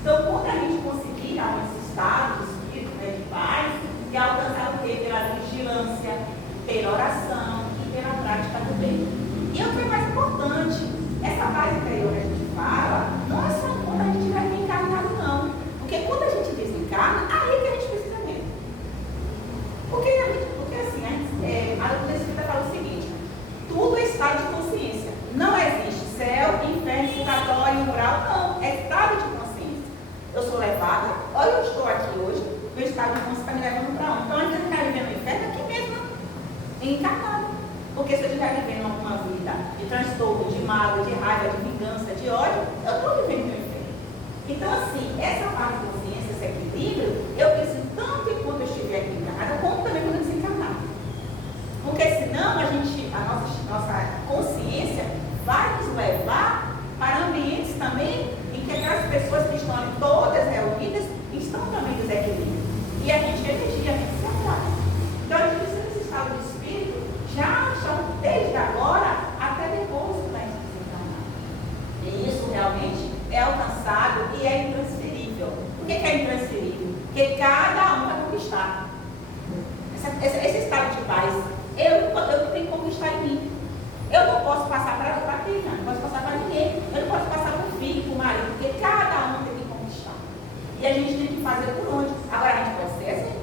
Então, quando a gente conseguir esse estado de espírito, né, de paz, que é alcançar o quê? Pela vigilância, pela oração e pela prática do bem. E o que é mais importante, essa paz interior que a gente fala, não é só quando a gente vai vir encarnado, não. Porque quando a gente desencarna, aí que a gente precisa mesmo. Porque assim, a doutrina espírita fala o seguinte, tudo é estado de consciência. Não existe céu, inferno, purgatório, umbral, não. É estado de consciência. Eu sou levada, olha, eu estou aqui hoje, meu estado de consciência está me levando para onde? Então, antes de estar vivendo o inferno, aqui mesmo, encarnado. Porque se eu estiver vivendo uma vida de transtorno, de mágoa, de raiva, de vingança, de ódio, eu estou vivendo meu inferno. Então, assim, essa parte de consciência, esse equilíbrio, eu preciso tanto enquanto eu estiver aqui encarnada, como também quando eu desencarnar. Porque senão a nossa consciência vai nos levar para ambientes também em que aquelas pessoas que estão ali todas reunidas estão também desequilibradas. E a gente energia, a gente se atrai. Então a gente precisa desse estado de espírito já desde agora até depois que vai se desencarnar. E isso realmente é alcançado e é intransferível. Por que é intransferível? Porque cada um vai conquistar. Esse estado de paz, eu tenho que conquistar em mim. Eu não posso passar para quem não posso passar para ninguém. Eu não posso passar para o filho, para o marido, porque cada um tem que conquistar. E a gente tem que fazer por onde? Agora a gente pode ser assim,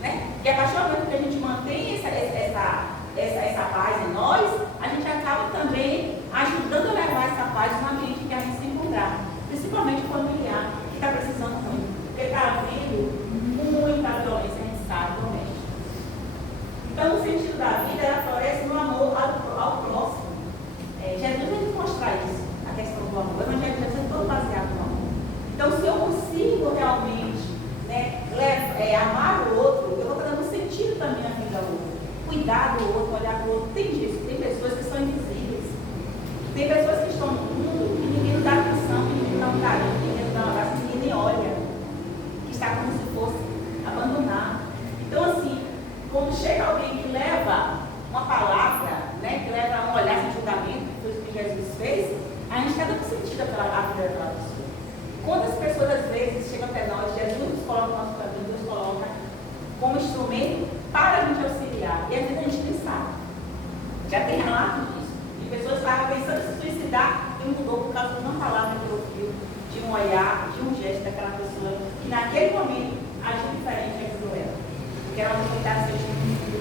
né? E a partir do momento que a gente mantém essa paz em nós, a gente acaba também ajudando a levar essa paz no ambiente que a gente se encontrar. Principalmente o familiar, que está precisando muito. Porque está havendo muita violência, a gente sabe, doméstica. Então, o sentido da vida, ela floresce no amor ao próximo. Jesus vai nos mostrar isso, a questão do amor. O Evangelho de Jesus é todo baseado no amor. Então, se eu consigo realmente, né, amar o outro, eu vou estar dando sentido também na vida do outro. Cuidar do outro, olhar do outro. Tem pessoas que são invisíveis. Tem pessoas que estão no mundo e ninguém não dá atenção, ninguém não dá carinho, ninguém não dá um abraço, ninguém nem olha. Que está como se fosse abandonar. Então, assim, quando chega alguém que leva uma palavra, né, que leva um olhar de julgamento, que foi o que Jesus fez, a gente está dando sentido àquela vida daquela pessoa. Quantas pessoas às vezes chegam até nós, Jesus nos coloca no nosso caminho, nos coloca como instrumento para a gente auxiliar. E às vezes a gente nem sabe. Já tem relatos disso. De pessoas que estavam pensando em se suicidar e mudou por causa de uma palavra que ouviu, de um olhar, de um gesto daquela pessoa, que naquele momento agiu diferente e ajudou ela. Porque ela não estava sentindo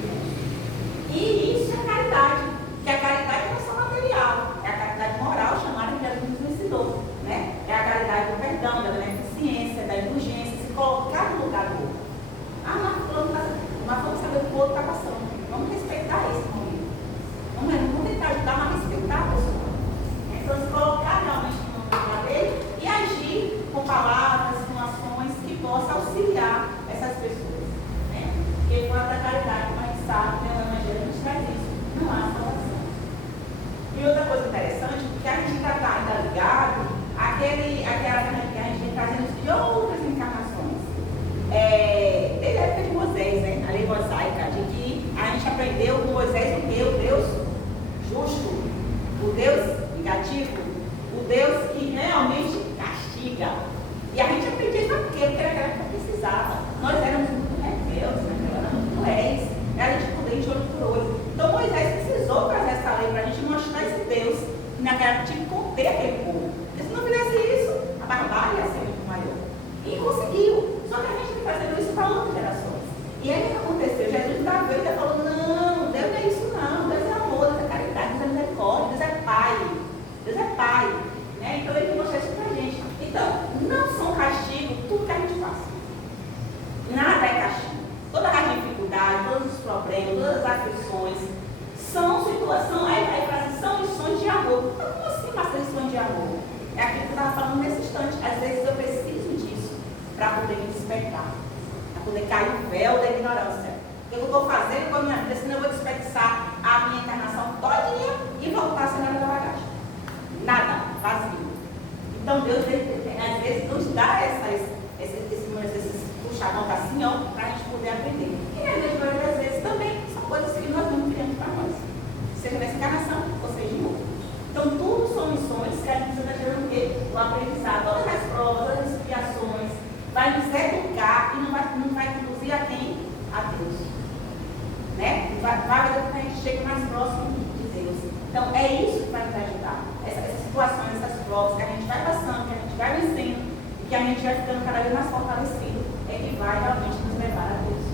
distante. Às vezes eu preciso disso para poder me despertar, para poder cair o véu da ignorância. O que eu estou fazendo com a minha vida, senão eu vou desperdiçar a minha encarnação todinha e voltar sem nada da bagagem. Nada, vazio. Então Deus, às vezes, nos dá esses puxadão assim, ó, para a gente poder aprender. E a maioria das vezes também são coisas que nós não criamos para nós. Seja nessa encarnação, ou seja em outra. Então tudo são missões que a gente precisa gerando o quê? O aprendizado, todas as provas, todas as expiações, vai nos educar e não vai conduzir a quem? A Deus. Né? Vai fazer com que a gente chegue mais próximo de Deus. Então é isso que vai nos ajudar. Essas situações, essas provas que a gente vai passando, que a gente vai vencendo, que a gente vai ficando cada vez mais fortalecido, é que vai realmente nos levar a Deus.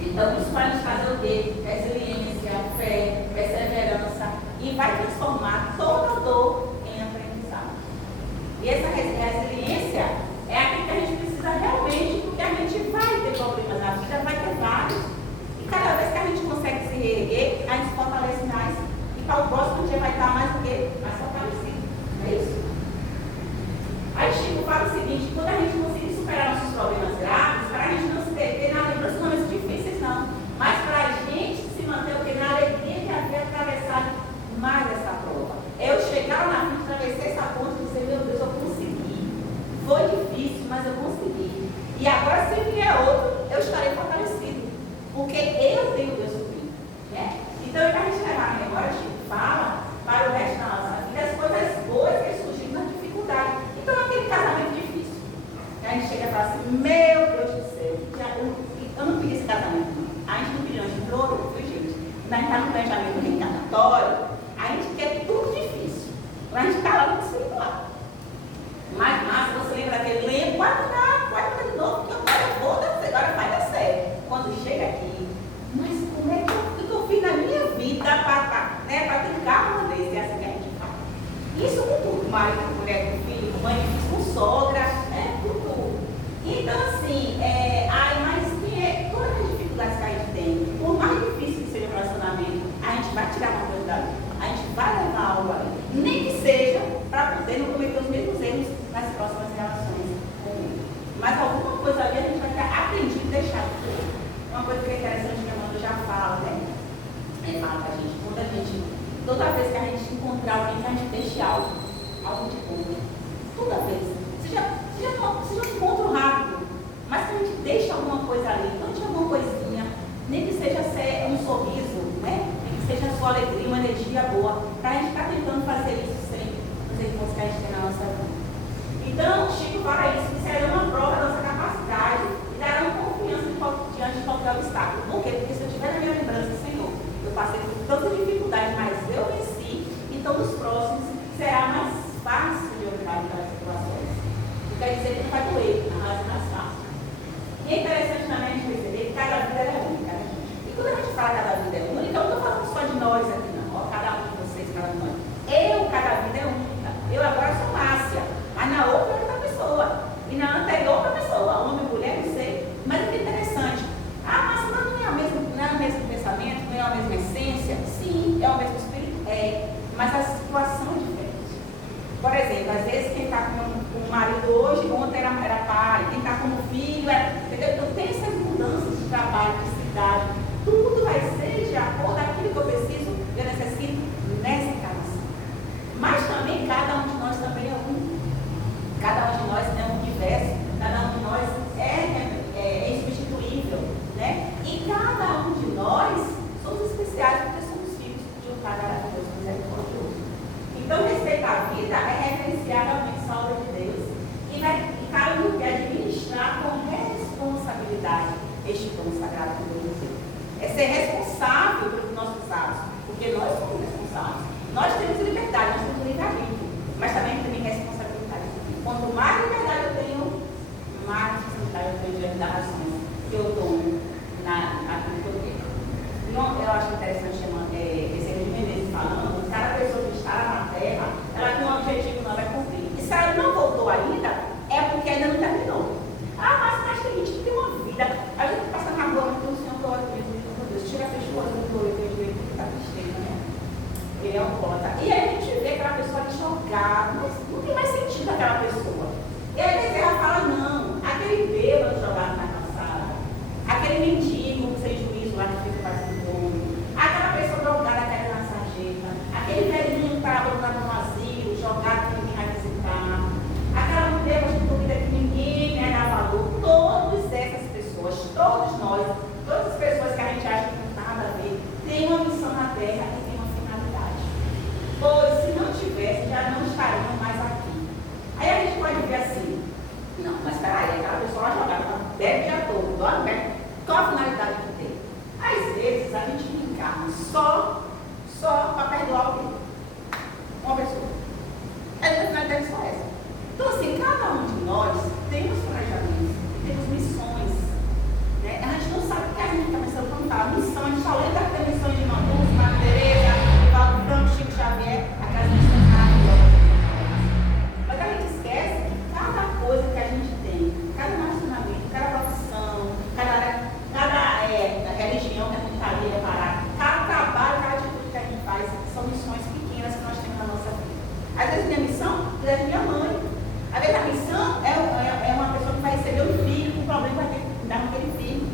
Então isso vai nos fazer o quê? Resiliência, fé, perseverança, e vai transformar toda dor em aprendizado. E essa resiliência é aquilo que a gente precisa realmente, porque a gente vai ter problemas na vida, vai ter vários. E cada vez que a gente consegue se reerguer, a gente se fortalece mais. E para o próximo dia vai estar mais o quê? Mais fortalecido. É isso? Aí Chico fala o seguinte: quando a gente conseguir superar nossos problemas graves, para a gente não se perder na lembrança dos momentos difíceis, não. Mas para a gente se manter o quê? Na alegria de haver atravessado mais essa prova. Eu chegar lá na frente, atravessei essa ponte e dizer: meu Deus, eu consegui. Foi difícil, mas eu consegui. E agora, se vier outro, eu estarei fortalecido. Porque eu tenho Deus comigo. Né? Então, é para a gente levar a memória, Chico fala, para o resto da nossa vida, as coisas boas que surgiram na dificuldade. Então, aquele casamento difícil. A gente chega e fala assim: meu Deus do céu, eu não pedi esse casamento, não. A gente não pediu, a gente implorou, viu, gente? A gente está no planejamento reencarnatório, a gente quer tudo difícil. A gente está lá no espiritual. Mas massa, você lembra daquele? Lembra, guarda de novo, que agora vai dar certo. Quando chega aqui, mas como é que eu fiz na minha vida para brincar uma vez? É assim que a gente fala. Isso com tudo, marido, mulher, com filho, mãe, com sogra, né? Com tudo. Então, assim, mas todas as dificuldades que a gente tem, por mais difícil que seja o relacionamento, a gente vai tirar uma coisa dali. A gente vai levar algo ali. Nem que seja para poder não cometer os mesmos erros nas próximas relações com ele. Mas alguma coisa ali a gente vai ter aprendido a deixar de ter. Uma coisa que é interessante que a Amanda já fala, né? Fala pra gente, toda vez que a gente encontrar alguém que a gente deixe algo de bom, toda vez. Seja um encontro rápido, mas que a gente deixe alguma coisa ali, então tinha alguma coisinha, nem que seja um sorriso, né? Nem que seja a sua alegria, uma energia boa, para a gente estar tentando fazer isso sempre, nos encontros que a gente tem na nossa vida. Então, Chico fala isso, que será uma prova da nossa capacidade e dará uma confiança diante de qualquer obstáculo. Por quê? Porque se eu tiver na minha lembrança, Senhor, eu passei por tantas dificuldades, mas eu venci, então nos próximos será mais fácil de eu lidar com aquelas situações. Não quer dizer que não vai doer, mas é mais fácil. E é interessante também a gente perceber que cada vida é única, né? E quando a gente fala que cada vida é única, eu não estou falando só de nós aqui, não. Ó, cada um de vocês, cada um de nós. Cada vida é única. Eu agora sou Márcia, mas na outra é outra pessoa. E na anterior outra pessoa, homem, mulher, não sei. Mas o que é interessante? Mas não é o mesmo pensamento, não é a mesma essência? Sim, é o mesmo espírito? É. Mas a situação é diferente. Por exemplo, às vezes quem está com um marido hoje, ontem era pai, quem está como filho, entendeu? Então tem essas mudanças de trabalho, de cidade. Tudo vai ser de acordo com aquilo que eu preciso, eu necessito nessa encarnação. Mas também cada um de nós também é único. Cada um de nós é um universo, cada um de nós é insubstituível, né? E cada um de nós somos especiais porque somos filhos de um Pai maravilhoso, misericordioso. Então, respeitar a vida é reverenciar realmente a obra de Deus e cada um quer administrar com responsabilidade este dom sagrado que Deus nos deu. É ser responsável pelos nossos atos, porque nós somos responsáveis. Nós temos liberdade, nós temos livre-arbítrio, mas também temos responsabilidade. Quanto mais liberdade eu tenho, mais responsabilidade eu tenho diante das ações que eu tomo naquilo que eu quero. Eu acho interessante esse de Menezes falando, cada pessoa que está na Terra, ela tem um objetivo não vai cumprir. E se ela não voltou ainda, é porque ainda não terminou. Mas tem gente que tem uma vida. A gente passa na rua, mas tem um senhor que olha comigo, meu Deus, tira a fechura do meu olho, ele está tristeza, né? Ele é um conta. E aí a gente vê aquela pessoa ali jogada, não tem mais sentido aquela pessoa. Qual a finalidade que tem? Às vezes a gente encarna só para perdoar alguém. Uma pessoa. A finalidade é só essa. Então, assim, cada um de nós temos planejamentos, temos missões. Né? A gente não sabe o que a gente está pensando quando fala missão. A gente só lembra das missões de Mandus, Madre Teresa, Valdo Franco, Chico Xavier, aquelas missões maravilhosas. Mas a gente esquece que cada coisa que a gente tem, cada relacionamento, cada profissão, cada religião que a gente está ali a parar, cada trabalho, cada atitude que a gente faz, são missões pequenas que nós temos na nossa vida. Às vezes minha missão é de minha mãe. Às vezes a missão é uma pessoa que vai receber um filho com problema, vai ter que cuidar daquele filho.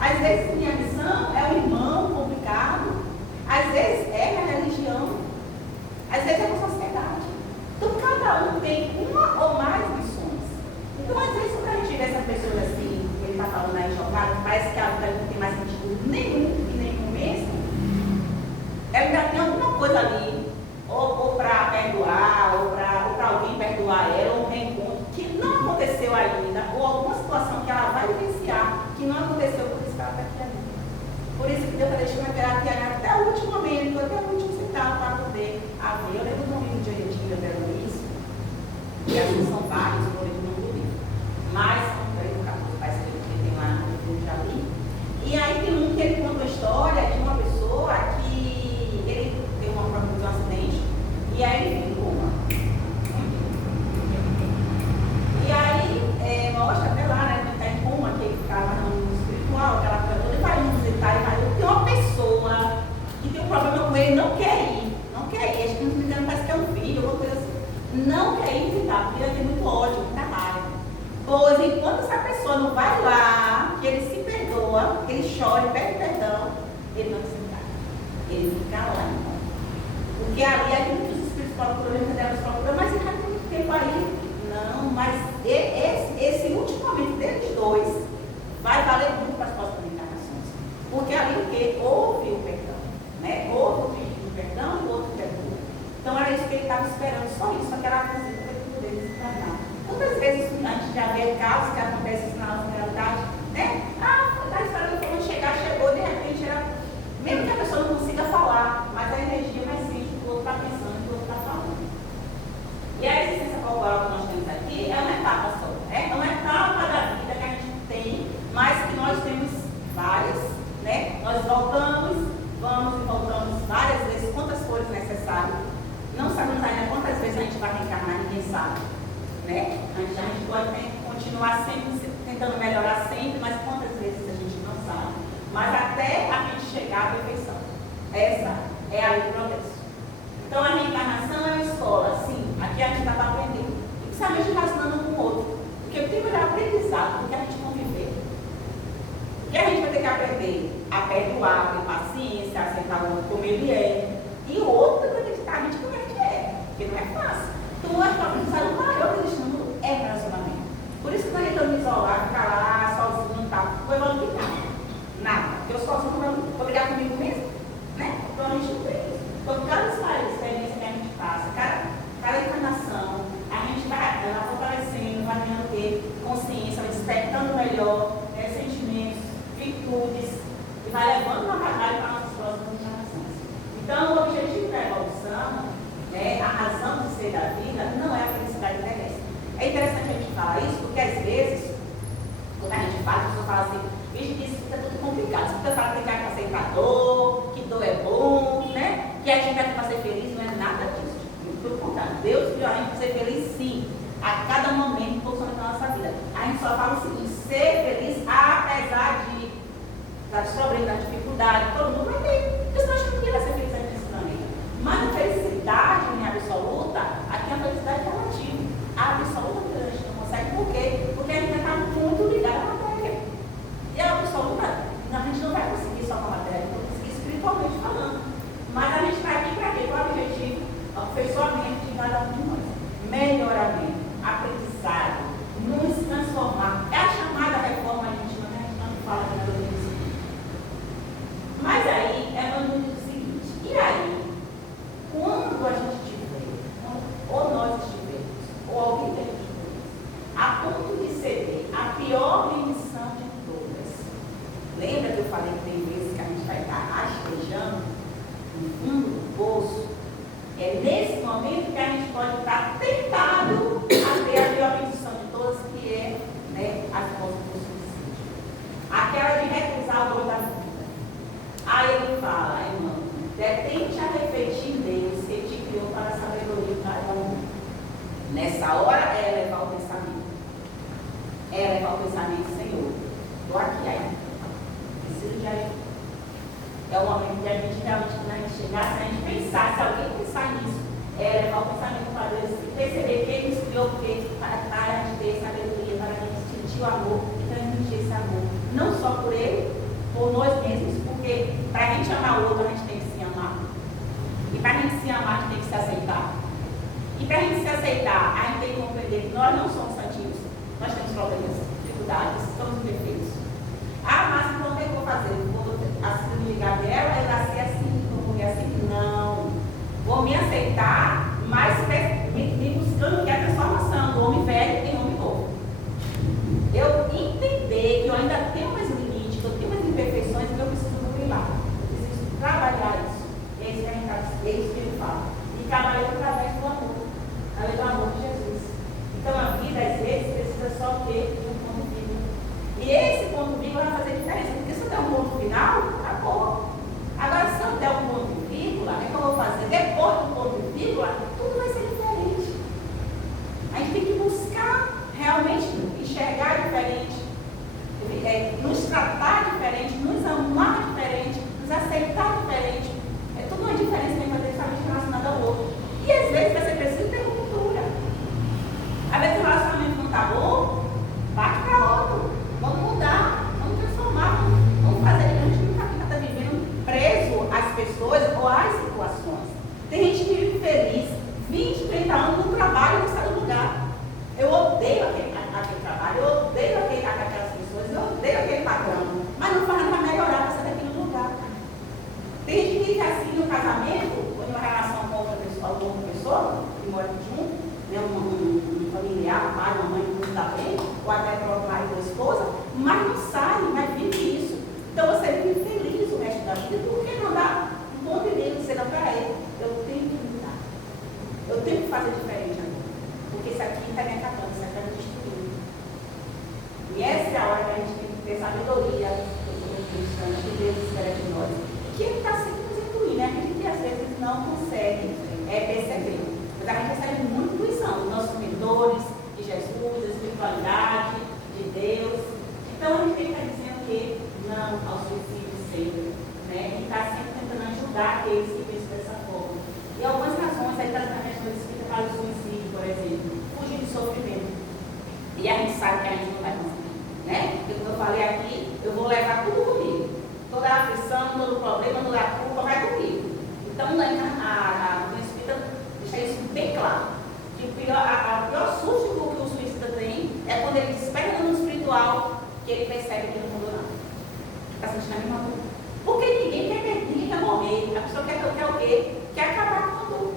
Às vezes minha missão é um irmão complicado. Às vezes é a religião. Às vezes é a sociedade. Então cada um tem uma ou mais missões. Então às vezes quando a gente vê essa pessoa assim, ele está falando aí jogado, parece que a vida não tem mais sentido nenhum e nenhum mesmo. Ela ainda tem alguma coisa ali, ou para perdoar, ou para alguém perdoar ela, ou um reencontro que não aconteceu ainda, ou alguma situação que ela vai vivenciar que não aconteceu, por isso que ela está aqui ainda. Por isso que Deus está deixando a terapia até o último momento, até o último centavo para poder haver. Eu lembro do momento de Oitinho dando isso, e assim são vários, por exemplo, não livro, mas são 3 ou 14, parece que tem lá no livro já li. E aí tem um que ele conta a história de uma pessoa que ele teve um acidente, e aí ele ficou em coma. E aí mostra até lá, né, que ele está em coma, que ele ficava no mundo espiritual, aquela coisa toda, ele vai visitar, e vai. Tem uma pessoa que tem um problema com ele, não quer ir. Acho que não me engano, parece que é um filho, alguma coisa assim. Não quer ir visitar, porque ele tem muito ódio, muita raiva. Pois enquanto essa pessoa não vai lá, que ele se perdoa, que ele chora e pede perdão, ele não se encaixa. Ele fica lá, então. Porque ali é aquilo que os espíritos procuram, eles procuram, mas ele já tem muito tempo aí. Não, mas esse último momento deles dois vai valer muito para as próximas encarnações. Porque ali o que? Houve o perdão. Né? Houve o pedido de perdão e o outro perdoa. Então era isso que ele estava esperando, só isso, aquela coisa que ele poderia se tornar. Quantas vezes a gente já vê casos que acontecem na nossa realidade, né? Está esperando quando chegar, chegou, de repente era. Mesmo que a pessoa não consiga falar, mas a energia vai sente o que o outro está pensando, o que o outro está falando. E a existência corporal que nós temos aqui é uma etapa só. É uma etapa da vida que a gente tem, mas que nós temos várias, né? Nós voltamos, vamos e voltamos várias vezes, quantas forem necessárias. Não sabemos ainda quantas vezes a gente vai reencarnar, ninguém sabe. Né? A gente pode continuar sempre tentando melhorar sempre, mas quantas vezes a gente não sabe. Mas até a gente chegar à perfeição. Essa é a lei do progresso. Então a reencarnação é uma escola, sim, aqui a gente está para aprender. E principalmente relacionando com o outro. Porque o primeiro aprendizado do que a gente conviver. Que a gente vai ter que aprender a perdoar, a ter paciência, a aceitar o outro como ele é. E o outro vai acreditar a gente como a gente é. Porque não é fácil. Então o aprendizado maior que existe no mundo é relacionamento. Por isso que não adianta eu me isolar, ficar lá sozinho e tal. Vou evoluir nada. Porque eu sozinho vou brigar comigo mesmo. Né? Então a gente não tem isso. Então cada experiência que a gente passa, cada encarnação, a gente vai fortalecendo, vai ganhando o quê? Consciência, vai despertando melhor, sentimentos, virtudes, e vai levando uma bagagem para nossas próximas encarnações. Então o objetivo da evolução, né, a razão de ser da vida, não é a felicidade terrestre. É interessante a gente falar isso, porque às vezes, quando a gente fala, a pessoa fala assim, vixe, isso fica tudo complicado. Você fala que tem que aceitar dor, que dor é bom, né? Que a gente vai para ser feliz, não é nada disso. Pelo contrário, Deus criou a gente para ser feliz sim, a cada momento, posicionamento da nossa vida. A gente só fala o seguinte, ser feliz apesar de problemas, da dificuldade, todo mundo Nessa hora é elevar o pensamento. É elevar o pensamento, Senhor. Estou aqui ainda. Preciso de ajuda. É o momento de a gente realmente, quando a gente chegar, se a gente pensar, se alguém pensar nisso, é levar o pensamento para Deus e perceber quem nos criou, porque para a gente ter sabedoria, para a gente sentir o amor e transmitir esse amor. Não só por ele, por nós mesmos, porque para a gente amar o outro, a gente tem que se amar. E para a gente se amar, a gente tem que se aceitar. E para a gente se aceitar, a gente tem que compreender que nós não somos santinhos. Nós temos problemas, dificuldades, somos imperfeitos. Ah, mas então o que eu vou fazer? Quando a síndrome de Gabriela, eu nasci assim, vou morrer assim? Não. Vou me aceitar, mas me buscando que é a transformação do homem velho em homem novo. Eu entender que eu ainda tenho mais limite, que eu tenho mais imperfeições, que eu preciso brilhar. Eu preciso trabalhar isso. É isso que ele fala. E trabalhar através do amor. Através do amor de Jesus. Então a vida, às vezes, precisa só ter um ponto vírgula. E esse ponto vírgula vai fazer diferença. Porque se eu der um ponto final, acabou. Agora, se eu der um ponto vírgula, o que eu vou fazer? Depois do ponto vírgula, tudo vai ser diferente. A gente tem que buscar realmente enxergar diferente, nos tratar diferente, nos amar diferente, nos aceitar diferente. É tudo uma diferença que vai ter relacionada ao outro. E às vezes vai ser preciso ter ruptura. Às vezes o relacionamento não está bom, parte para outro. Vamos mudar, vamos transformar, vamos fazer. A gente não está vivendo preso às pessoas ou às situações. Tem gente que vive feliz, 20, 30 anos no trabalho e não sai do lugar. Eu odeio aquele trabalho, eu odeio aquelas pessoas, eu odeio aquele patrão, mas não faz nada para melhorar para sair daquele lugar. Tem gente que fica assim no casamento, ou em uma relação com outra pessoa, que mora junto, né, um familiar, um pai, uma mãe, que não está bem, ou até próprio marido ou esposa, mas não sai, mas vive isso. Então você vive feliz o resto da vida, por que não dá um ponto e meio de ser para ele? Eu tenho que mudar. Eu tenho que fazer diferente agora. Porque isso aqui está me acabando, isso aqui está me destruindo. E essa é a hora que a gente tem que ter sabedoria, como cristã, que Deus espera de nós. Que Ele está sempre nos incluindo, né? A gente às vezes não consegue perceber. Mas a gente recebe muita intuição dos nossos mentores, de Jesus, da espiritualidade, de Deus. Então a gente tem que estar dizendo que não ao suicídio sempre, né? E está sempre tentando ajudar aqueles que pensam dessa forma. E algumas razões, aí tratamento do Espírito para o suicídio, por exemplo, fugir do sofrimento. E a gente sabe que a gente não vai conseguir, né? Porque como eu falei aqui, eu vou levar tudo comigo. Toda a aflição, todo o problema, toda a culpa vai comigo. Então, o Espírito deixa isso bem claro. Que a pior susto que o suicida tem é quando ele desperta no mundo espiritual, que ele percebe que não mudou nada. Está sentindo a mesma coisa. Porque ninguém quer morrer. A pessoa quer o quê? Quer acabar com a dor.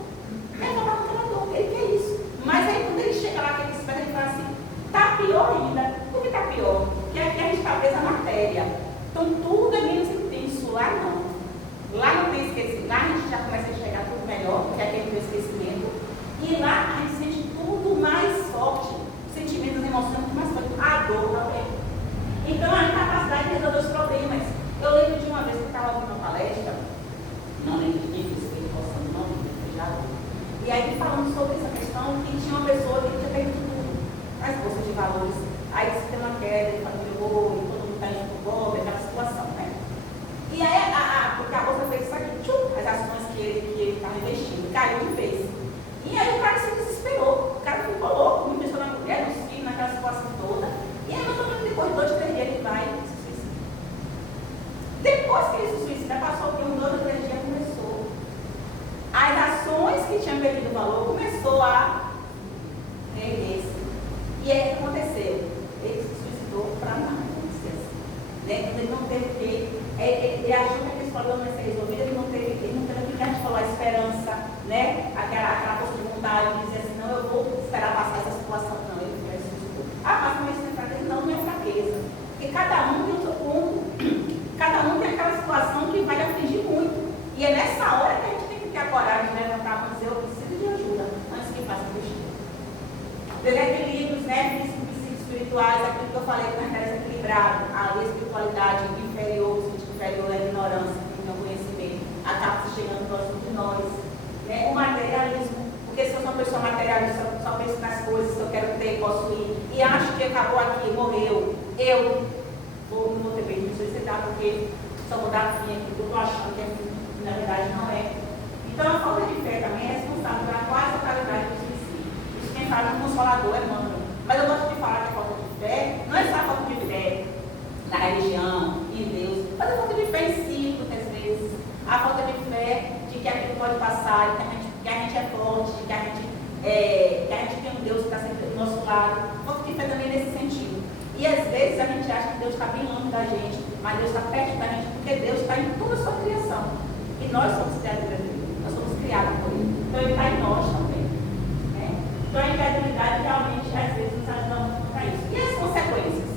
Quer acabar com a dor. Ele quer isso. Mas aí quando ele chega lá, que ele desperta, ele fala assim, está pior ainda. Por que está pior? Porque aqui a gente está presa à matéria. Então tudo é menos intenso. Lá não. Lá não tem esquecimento. Lá a gente já começa a enxergar tudo melhor, porque aqui tem o esquecimento. E lá a gente sente tudo mais forte. Sentimentos, emoções, muito mais forte. A dor também. Então a incapacidade de resolver os problemas. Eu lembro de uma vez que eu estava ouvindo uma palestra, não lembro de quem fez, não lembro, já. E aí falando sobre essa questão, que tinha uma pessoa que tinha perdido tudo, as bolsas de valores. Aí disse que tem uma queda, de família boa, e todo mundo está indo pro golpe, aquela situação, né? E aí, porque a bolsa fez isso aqui, as ações que ele estava investindo, caiu de vez. E aí o cara se desesperou, o cara ficou louco, me pensou na mulher, nos filhos, naquela situação toda. E aí, depois de 2, 3 dias, ele vai se suicidar. Depois que ele se suicida, passou por 2 ou 3 dias, começou. As ações que tinham perdido valor começou a reerguer-se. E aí o que aconteceu? Ele se suicidou para nada, vamos dizer assim. Né? Então ele não teve que. Ele achou que aquele problema ia ser resolvido, ele não teve o que a gente falou, a esperança, né? Aquela força de vontade de dizer assim, não, eu vou esperar passar essa situação, não, ele se suicidou. Ah, mas não é fraqueza, não é fraqueza. Porque cada um tem o seu ponto, cada um tem aquela situação que vai afligir muito. E é nessa hora que a gente tem que ter a coragem de levantar e dizer, eu preciso de ajuda, antes que faça besteira. Desequilíbrios, né, físicos e espirituais, aquilo que eu falei que nós estamos equilibrados, a espiritualidade inferior, o sentido inferior é a ignorância, que não é o conhecimento, acaba se chegando próximo de nós. Né? O materialismo, Porque se eu sou uma pessoa materialista, só penso nas coisas que eu quero ter, possuir, e acho que acabou aqui, morreu, eu não vou ter bem me suicidar, porque só vou dar fim aqui, eu estou achando que aqui, na verdade, não é. Então, a falta de fé também é responsável pela quase totalidade do suicídio. Isso quem fala no Consolador é Emmanuel. Mas eu gosto de falar que a falta de fé não é só a falta de fé na religião, em Deus, mas a falta de fé em si, muitas vezes. A falta de fé de que aquilo pode passar, que a gente é forte, de que a gente tem um Deus que está sempre do nosso lado. A falta de fé também nesse sentido. E às vezes a gente acha que Deus está bem longe da gente, mas Deus está perto da gente, porque Deus está em toda a sua criação. E nós somos criaturas dele, nós somos criados por ele. Então ele está em nós também. Né? Então a incredulidade realmente às vezes nos ajuda muito para isso. E as consequências?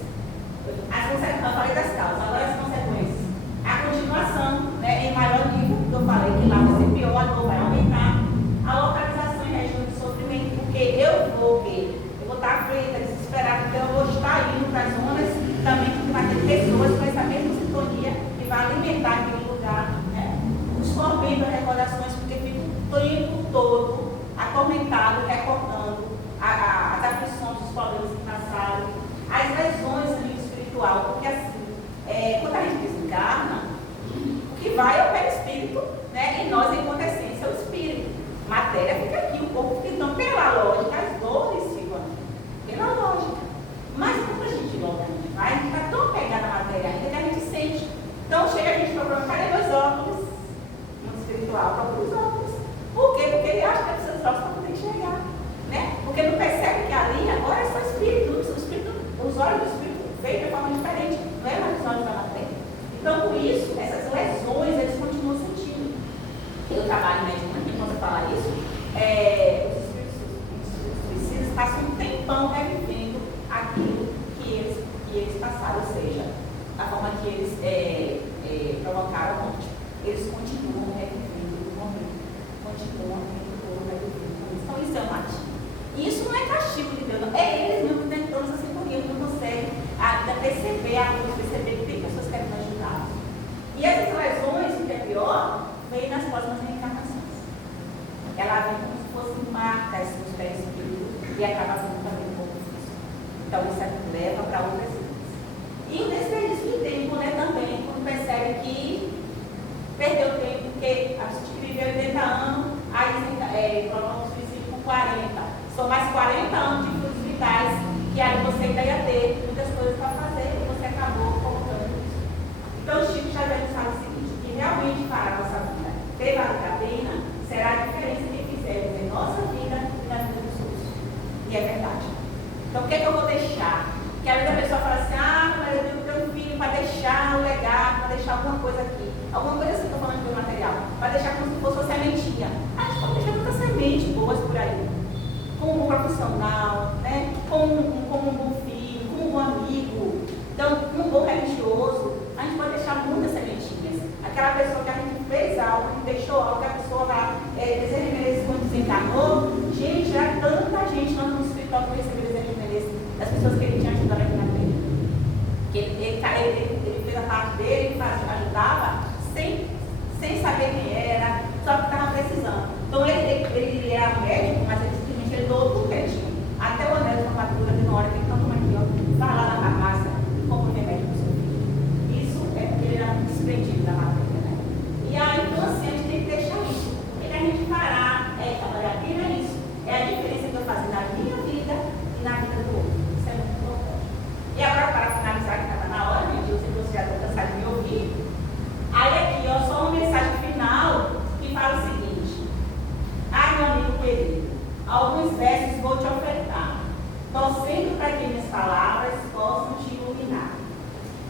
Eu falei das causas, agora as consequências. A continuação, né, em maior nível, que eu falei que lá vai ser pior, a dor vai aumentar. A localização em região de sofrimento, porque eu vou estar aflita, desesperada, então eu vou estar indo para as zonas também que vai ter pessoas com essa mesma sintonia que vai alimentar aquele lugar. Né? Absorvendo as recordações, porque fico o tempo todo atormentado, recordando as aflições, os problemas que passaram, as lesões no nível espiritual, porque assim, quando a gente desencarna, o que vai é o perispírito, né? E nós, enquanto essência, é o espírito. Matéria fica aqui, o corpo fica. Então, pela lógica, as dores ficam aqui. Pela lógica. Mas quando a gente volta, a gente vai, a gente está tão pegada na matéria ainda que a gente sente. Então, chega a gente procurando, cadê meus óculos? No espiritual, procura os óculos. Por quê? Porque ele acha que precisa dos óculos para poder enxergar. Né? Porque não percebe que ali agora é só espírito. Os olhos do espírito veem de forma diferente. Não é mais os olhos da matéria. Então, por isso, essas lesões, eles continuam sentindo. Eu trabalho mediante, quando você fala isso, os suicidas passam um tempão revivendo aquilo que eles passaram, ou seja, a forma que eles provocaram a morte. Eles continuam revivendo o momento, continuam revivendo. Então, isso é um castigo. E isso não é castigo de Deus, não. É eles mesmo que têm toda essa sintonia, que não conseguem ainda perceber a luz, perceber que tem pessoas querendo ajudar. E essas lesões, o que é pior, vem nas próximas reencarnações. Ela vem como se fossem marcas nos perispíritos e acaba sendo também um pouco difícil. Então isso leva para outras vidas. E o desperdício de tempo, né, também, quando percebe que perdeu tempo, porque a gente que viveu 80 anos, aí prolonga o suicídio com 40. São mais 40 anos de frutos vitais que aí você ainda ia ter muitas coisas para fazer e você acabou colocando isso. Então o Chico Xavier nos fala o seguinte, que realmente para a nossa vida ter valido a pena, será a diferença que fizermos em nossa vida e na vida dos outros. E é verdade. Então o que é que eu vou deixar? Que a vida da pessoa fala assim, mas eu tenho um filho para deixar um legado, para deixar alguma coisa aqui. Alguma coisa assim que eu estou falando de material. Para deixar como se fosse uma sementinha. A gente pode deixar muitas sementes boas por aí. Como um bom profissional, né? como um bom filho, como um bom amigo, então, um bom religioso, a gente pode deixar muitas sementinhas. Aquela pessoa que a gente fez algo, que deixou algo, que a pessoa vai desejar remelência quando desencarnou, gente, já tanta gente lá no espiritual que recebeu desejo remelência, das pessoas que ele tinha ajudado aqui na terra. Que ele fez a parte dele, ele ajudava sem saber quem era, só que estava precisando. Então, ele era médico, mas ele doou tudo que ele tinha. Até o anel de formatura, de uma hora que ele está tomando aqui, ó, vai lá na farmácia e compra um remédio para o seu filho. Isso é porque ele era muito desprendido da matéria, né? E aí, então, assim, a gente tem que deixar isso. Tem que a gente parar, trabalhar aqui, não é isso. É a diferença que eu faço na minha vida e na vida do outro. Isso é muito importante. E agora, para finalizar, que estava na hora, né? Eu sei que você já está cansado de me ouvir. Aí aqui, ó, só uma mensagem final que fala o seguinte. Meu amigo querido, alguns versos vou te ofertar, torcendo para que minhas palavras possam te iluminar.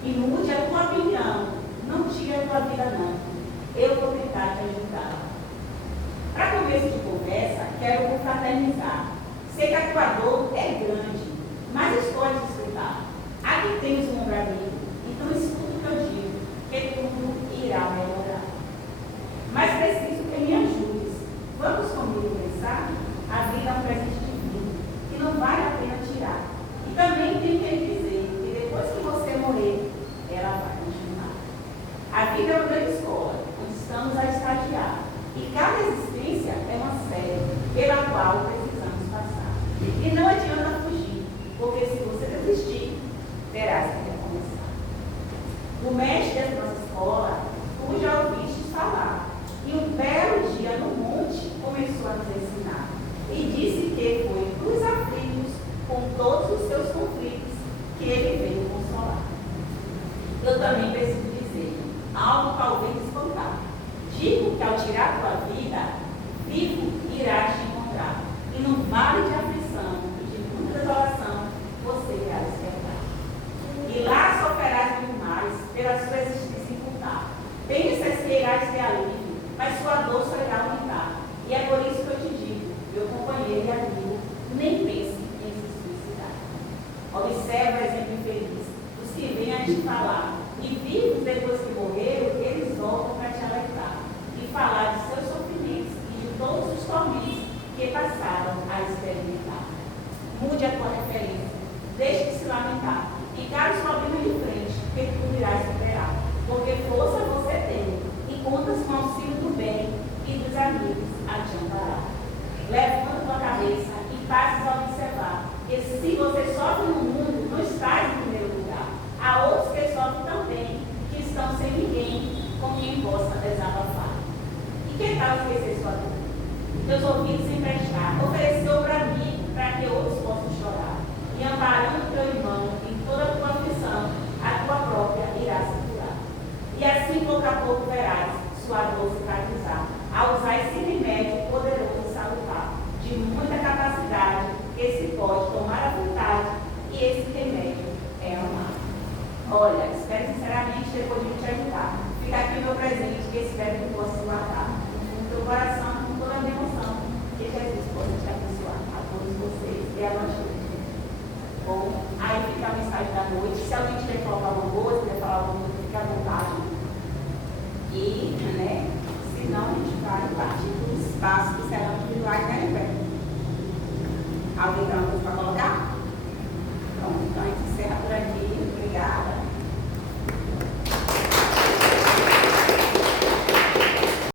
E mude a tua opinião, não tire a tua vida não. Eu vou tentar te ajudar. Para começo de conversa, quero confraternizar. Sei que a tua dor é grande, mas estou a te escutar. Aqui tens um ombro amigo, então escuta o que eu digo, que tudo irá melhorar. Mas preciso que me ajudes. Vamos comigo pensar? A vida é um presente divino, que não vale a pena tirar. E também tem que dizer que depois que você morrer, ela vai continuar. A vida é uma grande escola, onde estamos a estagiar. E cada existência é uma série, pela qual do mestre da nossa escola, tu já ouvistes falar. E um belo dia no monte começou a nos ensinar. E disse que foi dos aflitos, com todos os seus conflitos, que ele veio consolar. Eu também preciso dizer algo talvez espantar. Digo que ao tirar tua vida, vivo irás te encontrar. E no vale de aflição e de muita desolação, você irá despertar. E lá sofrerás muito mais pela sua existência encurtar. Pensas que irás ter alívio, mas sua dor só irá aumentar. E é por isso que eu te digo, meu companheiro e amigo, nem pense em se suicidar. Observa o exemplo infeliz dos que vêm a te falar. E vivos depois que morreram, eles voltam para te alertar e falar de seus sofrimentos e de todos os tormentos que passaram a experimentar. Mude a tua referência, deixe de se lamentar, encara os problemas de frente, que tu irás superar, porque força você tem e contas com o auxílio do bem e dos amigos adiantará. Levanta tua cabeça e passes a observar que se você sofre no mundo, não estás em primeiro lugar. Há outros que sofrem também, que estão sem ninguém com quem possa desabafar. E que tal esquecer sua dor? Teus ouvidos emprestar, ofereceu para mim, para que outros possam chorar. E amparando teu irmão em toda a tua aflição, a tua própria irá se curar. E assim, pouco a pouco, verás sua dor cicatrizar, ao usar esse remédio poderoso e salutar, de muita capacidade, esse pode tomar a vontade, e esse remédio é amar. Olha, espero sinceramente ter podido te ajudar. Fica aqui o meu presente, que espero que possa guardar no teu coração, com toda a minha emoção, que Jesus possa te abençoar a todos vocês e a nós todos. Bom, aí fica a mensagem da noite. Se alguém tiver que colocar alguma coisa, quiser falar alguma coisa, fique à vontade. E, né, senão a gente vai partir do espaço que serão individuais, né, Alguém tem uma coisa para colocar?